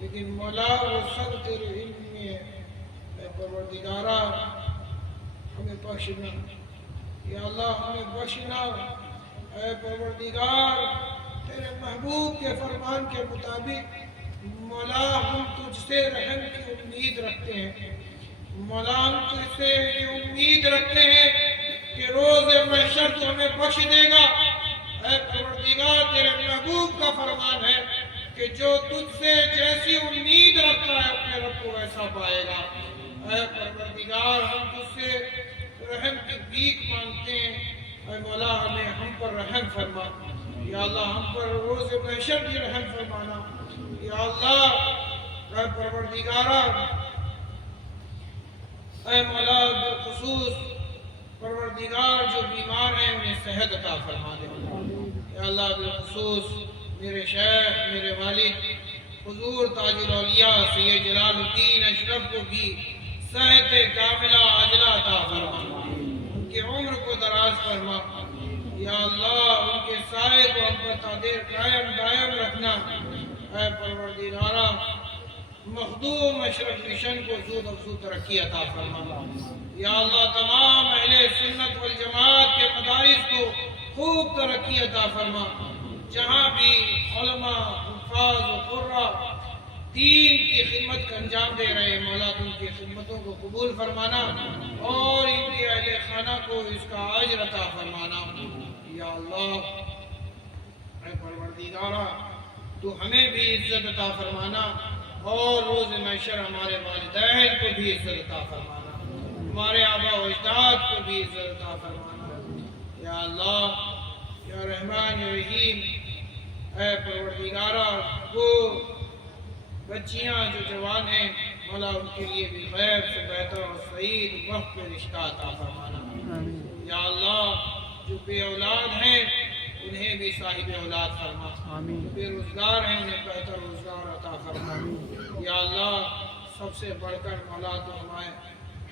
لیکن مولا وہ سب تیرے علم میں ہے۔ اے پروردگارا ہمیں بخشنا، یا اللہ ہمیں بخشنا۔ اے پروردگار تیرے محبوب کے فرمان کے مطابق مولا ہم تجھ سے رحم کی امید رکھتے ہیں، مولا ہم تجھ سے یہ امید رکھتے ہیں کہ روز محشر تو ہمیں بخش دے گا۔ اے پروردگار تیرے محبوب کا فرمان ہے کہ جو تجھ سے جیسی امید رکھتا ہے اپنے رب کو ویسا پائے گا۔ اے پروردگار ہم تجھ سے رحم کی بھیک مانگتے ہیں، اے مولا ہمیں ہم پر رحم فرما۔ یا اللہ ہم پر روز محشر بھی رحم فرمانا۔ یا اللہ اے پروردگارا اے مولا بالخصوص پروردگار جو بیمار ہیں انہیں صحت عطا فرما دے۔ یا اللہ بالخصوص میرے شیخ، میرے والد حضور تاج الاولیاء سید جلال الدین اشرف کو بھی صحت کاملہ عاجلہ عطا فرما، ان کے عمر کو دراز فرما۔ یا اللہ ان کے سائے کو ہم پر تادیر قائم دائم رکھنا۔ اے پروردگارا مخدوم اشرف مشن کو زود افزود ترقی عطا فرما۔ یا اللہ تمام اہل سنت والجماعت کے مدارس کو خوب ترقی عطا فرما، جہاں بھی علماء، حفاظ و قراء دین کی خدمت کا انجام دے رہے ہیں، مولا ان کی خدمتوں کو قبول فرمانا اور ان کے اہل خانہ کو اس کا اجر عطا فرمانا۔ یا اللہ اے پروردگارا تو ہمیں بھی عزت عطا فرمانا اور روز محشر ہمارے والدین کو بھی عزت عطا فرمانا، ہمارے آبا و اجداد کو بھی عزت عطا فرمانا۔ یا اللہ یا رحمان یا رحیم اے پروردگارا وہ بچیاں جو جوان ہیں مولا ان کے لیے بھی خیر سے بہتر اور سعید وقت میں رشتہ عطا فرمانا۔ یا اللہ جو بے اولاد ہیں انہیں بھی صاحب اولاد فرما، جو بے روزگار ہیں انہیں بہتر روزگار عطا فرما۔ یا اللہ سب سے بڑھ کر مولا تو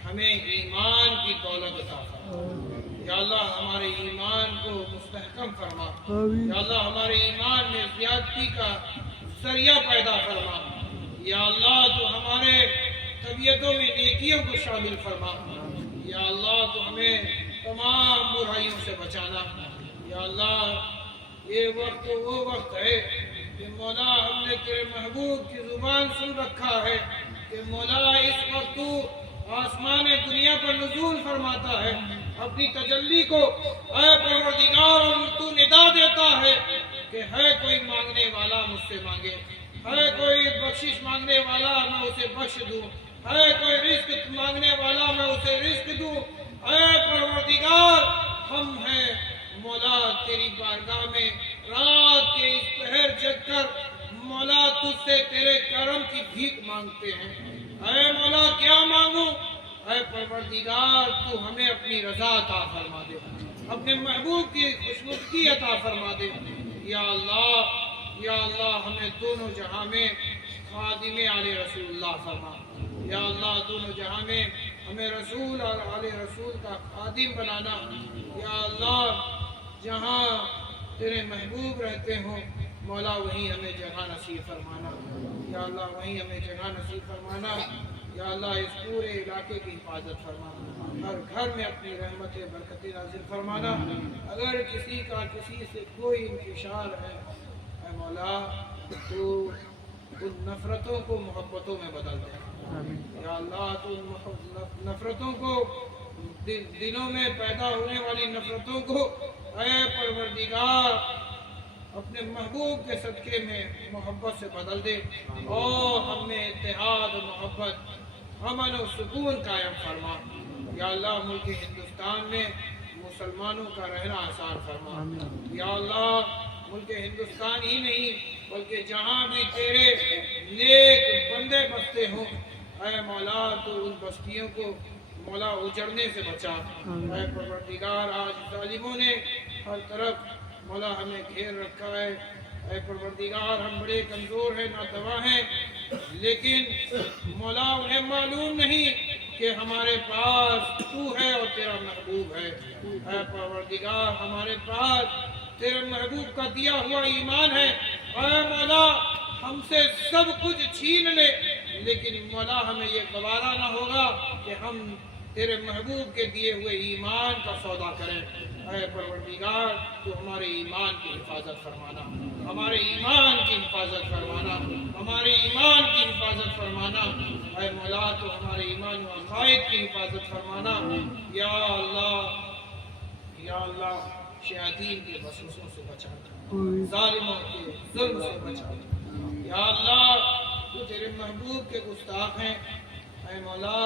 ہمیں ایمان کی دولت عطا فرما۔ یا اللہ ہمارے ایمان کو مستحکم فرما۔ یا اللہ ہمارے ایمان میں زیادتی کا ذریعہ پیدا فرما۔ یا اللہ تو ہمارے طبیعتوں میں نیکیوں کو شامل فرما۔ یا اللہ تو ہمیں تمام برائیوں سے بچانا۔ یا اللہ یہ وقت وہ وقت ہے کہ مولا ہم نے تیرے محبوب کی زبان سن رکھا ہے کہ مولا اس وقت تو آسمان دنیا پر نزول فرماتا ہے اپنی تجلی کو، اے پروردگار اور تو ندا دیتا ہے کہ ہے کوئی مانگنے والا مجھ سے مانگے، ہے کوئی بخشش مانگنے والا میں اسے بخش دوں، ہے کوئی رزق مانگنے والا میں اسے رزق دوں۔ اے پروردگار ہم ہیں مولا تیری بارگاہ میں رات کے اس پہر جگ کر مولا تجھ سے تیرے کرم کی بھیک مانگتے ہیں۔ اے مولا کیا مانگوں؟ اے پروردگار تو ہمیں اپنی رضا عطا فرما دے، اپنے محبوب کی خوشنودگی عطا فرما دے۔ یا اللہ ہمیں دونوں جہاں میں خادم آل رسول اللہ فرما۔ یا اللہ دونوں جہاں میں ہمیں رسول اور آل رسول کا خادم بنانا۔ یا اللہ جہاں تیرے محبوب رہتے ہوں مولا وہیں ہمیں جگہ نصیب فرمانا۔ یا اللہ وہیں ہمیں جگہ نصیب فرمانا۔ یا اللہ اس پورے علاقے کی حفاظت فرمانا، ہر گھر میں اپنی رحمت برکت نازل فرمانا۔ اگر کسی کا کسی سے کوئی انتشار ہے اے مولا تو ان نفرتوں کو محبتوں میں بدل دے۔ یا اللہ تو ان نفرتوں کو دلوں میں پیدا ہونے والی نفرتوں کو اے پروردگار اپنے محبوب کے صدقے میں محبت سے بدل دے، اور ہم میں اتحاد و محبت، امن و سکون قائم فرما۔ یا اللہ ملک ہندوستان میں مسلمانوں کا رہنا آسان فرما۔ یا اللہ ملک ہندوستان ہی نہیں بلکہ جہاں بھی تیرے نیک بندے بستے ہوں اے مولا تو ان بستیوں کو مولا اجڑنے سے بچا۔ اے پروردگار آج ظالموں نے ہر طرف مولا ہمیں گھیر رکھا ہے۔ اے پروردگار ہم بڑے کمزور ہیں، ناتواں ہیں، لیکن مولا انہیں معلوم نہیں کہ ہمارے پاس تو ہے اور تیرا محبوب ہے۔ اے پروردگار ہمارے پاس تیرے محبوب کا دیا ہوا ایمان ہے۔ اے مولا ہم سے سب کچھ چھین لے لیکن مولا ہمیں یہ گوارا نہ ہوگا کہ ہم تیرے محبوب کے دیے ہوئے ایمان کا سودا کریں۔ اے پروردگار تو ہمارے ایمان کی حفاظت فرمانا، ہمارے ایمان کی حفاظت فرمانا، ہمارے ایمان کی حفاظت فرمانا۔ اے مولا تو ہمارے ایمان و عقائد کی حفاظت فرمانا۔ یا اللہ شیاطین کے وسوسوں سے بچا، ظالموں کے ظلم سے بچا۔ یا اللہ تو تیرے محبوب کے گستاخ ہیں، اے مولا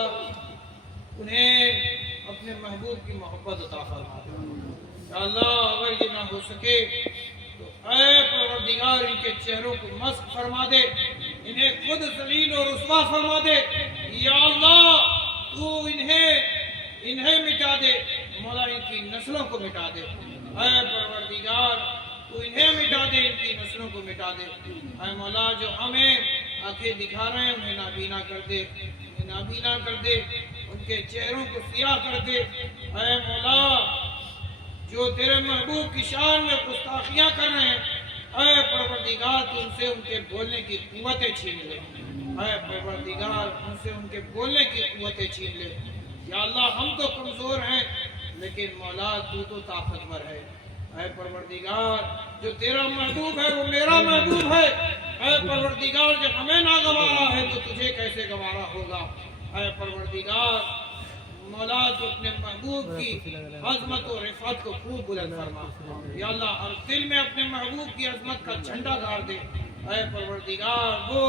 انہیں اپنے محبوب کی محبت عطا فرما دے۔ یا اللہ اگر یہ نہ ہو سکے تو اے پروردگار ان کے چہروں کو مسخ فرما دے، انہیں خود ذلیل و رسوا فرما دے۔ یا اللہ تو انہیں مٹا دے، مولا ان کی نسلوں کو مٹا دے۔ اے پروردگار تو انہیں مٹا دے، ان کی نسلوں کو مٹا دے۔ اے مولا جو ہمیں آنکھیں دکھا رہے ہیں انہیں نابینا کر دے، انہیں نابینا کر دے، ان کے چہروں کو سیاہ کر دے۔ اے مولا جو تیرے محبوب کی شان میں گستاخیاں کر رہے ہیں اے پروردگار تو ان سے ان کے بولنے کی قوتیں چھین لے۔ اے پروردگار ان سے ان کے بولنے کی قوتیں چھین لے۔ یا اللہ ہم تو کمزور ہیں لیکن مولا تو طاقتور ہے۔ اے پروردگار جو تیرا محبوب ہے وہ میرا محبوب ہے۔ اے پروردگار جب ہمیں نہ گوارا ہے تو تجھے کیسے گوارا ہوگا۔ اے پروردگار مولا تو اپنے محبوب کی عظمت و رفعت کو خوب بلند فرما۔ یا اللہ ہر دل میں اپنے محبوب کی عظمت کا جھنڈا گاڑ دے۔ اے پروردگار وہ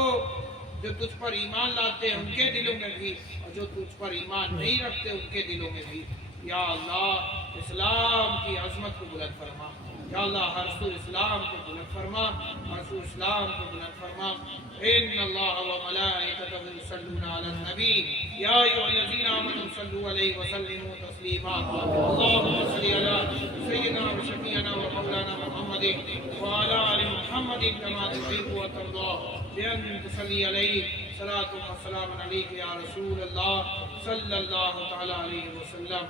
جو تجھ پر ایمان لاتے ہیں ان کے دلوں میں بھی اور جو تجھ پر ایمان نہیں رکھتے ان کے دلوں میں بھی یا اللہ اسلام کی عظمت کو بلند فرما۔ یا اللہ ہر سو اسلام کو بلند فرما، ہر سو اسلام کو بلند فرما۔ ان اللہ وملائکتہ یصلون علی النبی یا ایھا الذین آمنوا صلوا علیہ وسلموا تسلیما۔ اللهم صل علی سیدنا و شفیعنا و مولانا محمد وعلی آل محمد کما تحب وترضى بأن تصلی علیہ صلاۃ و سلام علیک یا رسول اللہ صلی اللہ تعالی علیہ وسلم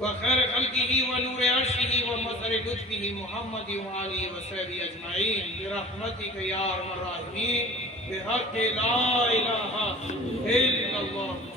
وخير خلقه ونور عرشه ومظهر لطفه محمد وآله وصحبه أجمعين برحمتك يا أرحم الراحمين بحق لا إله إلا الله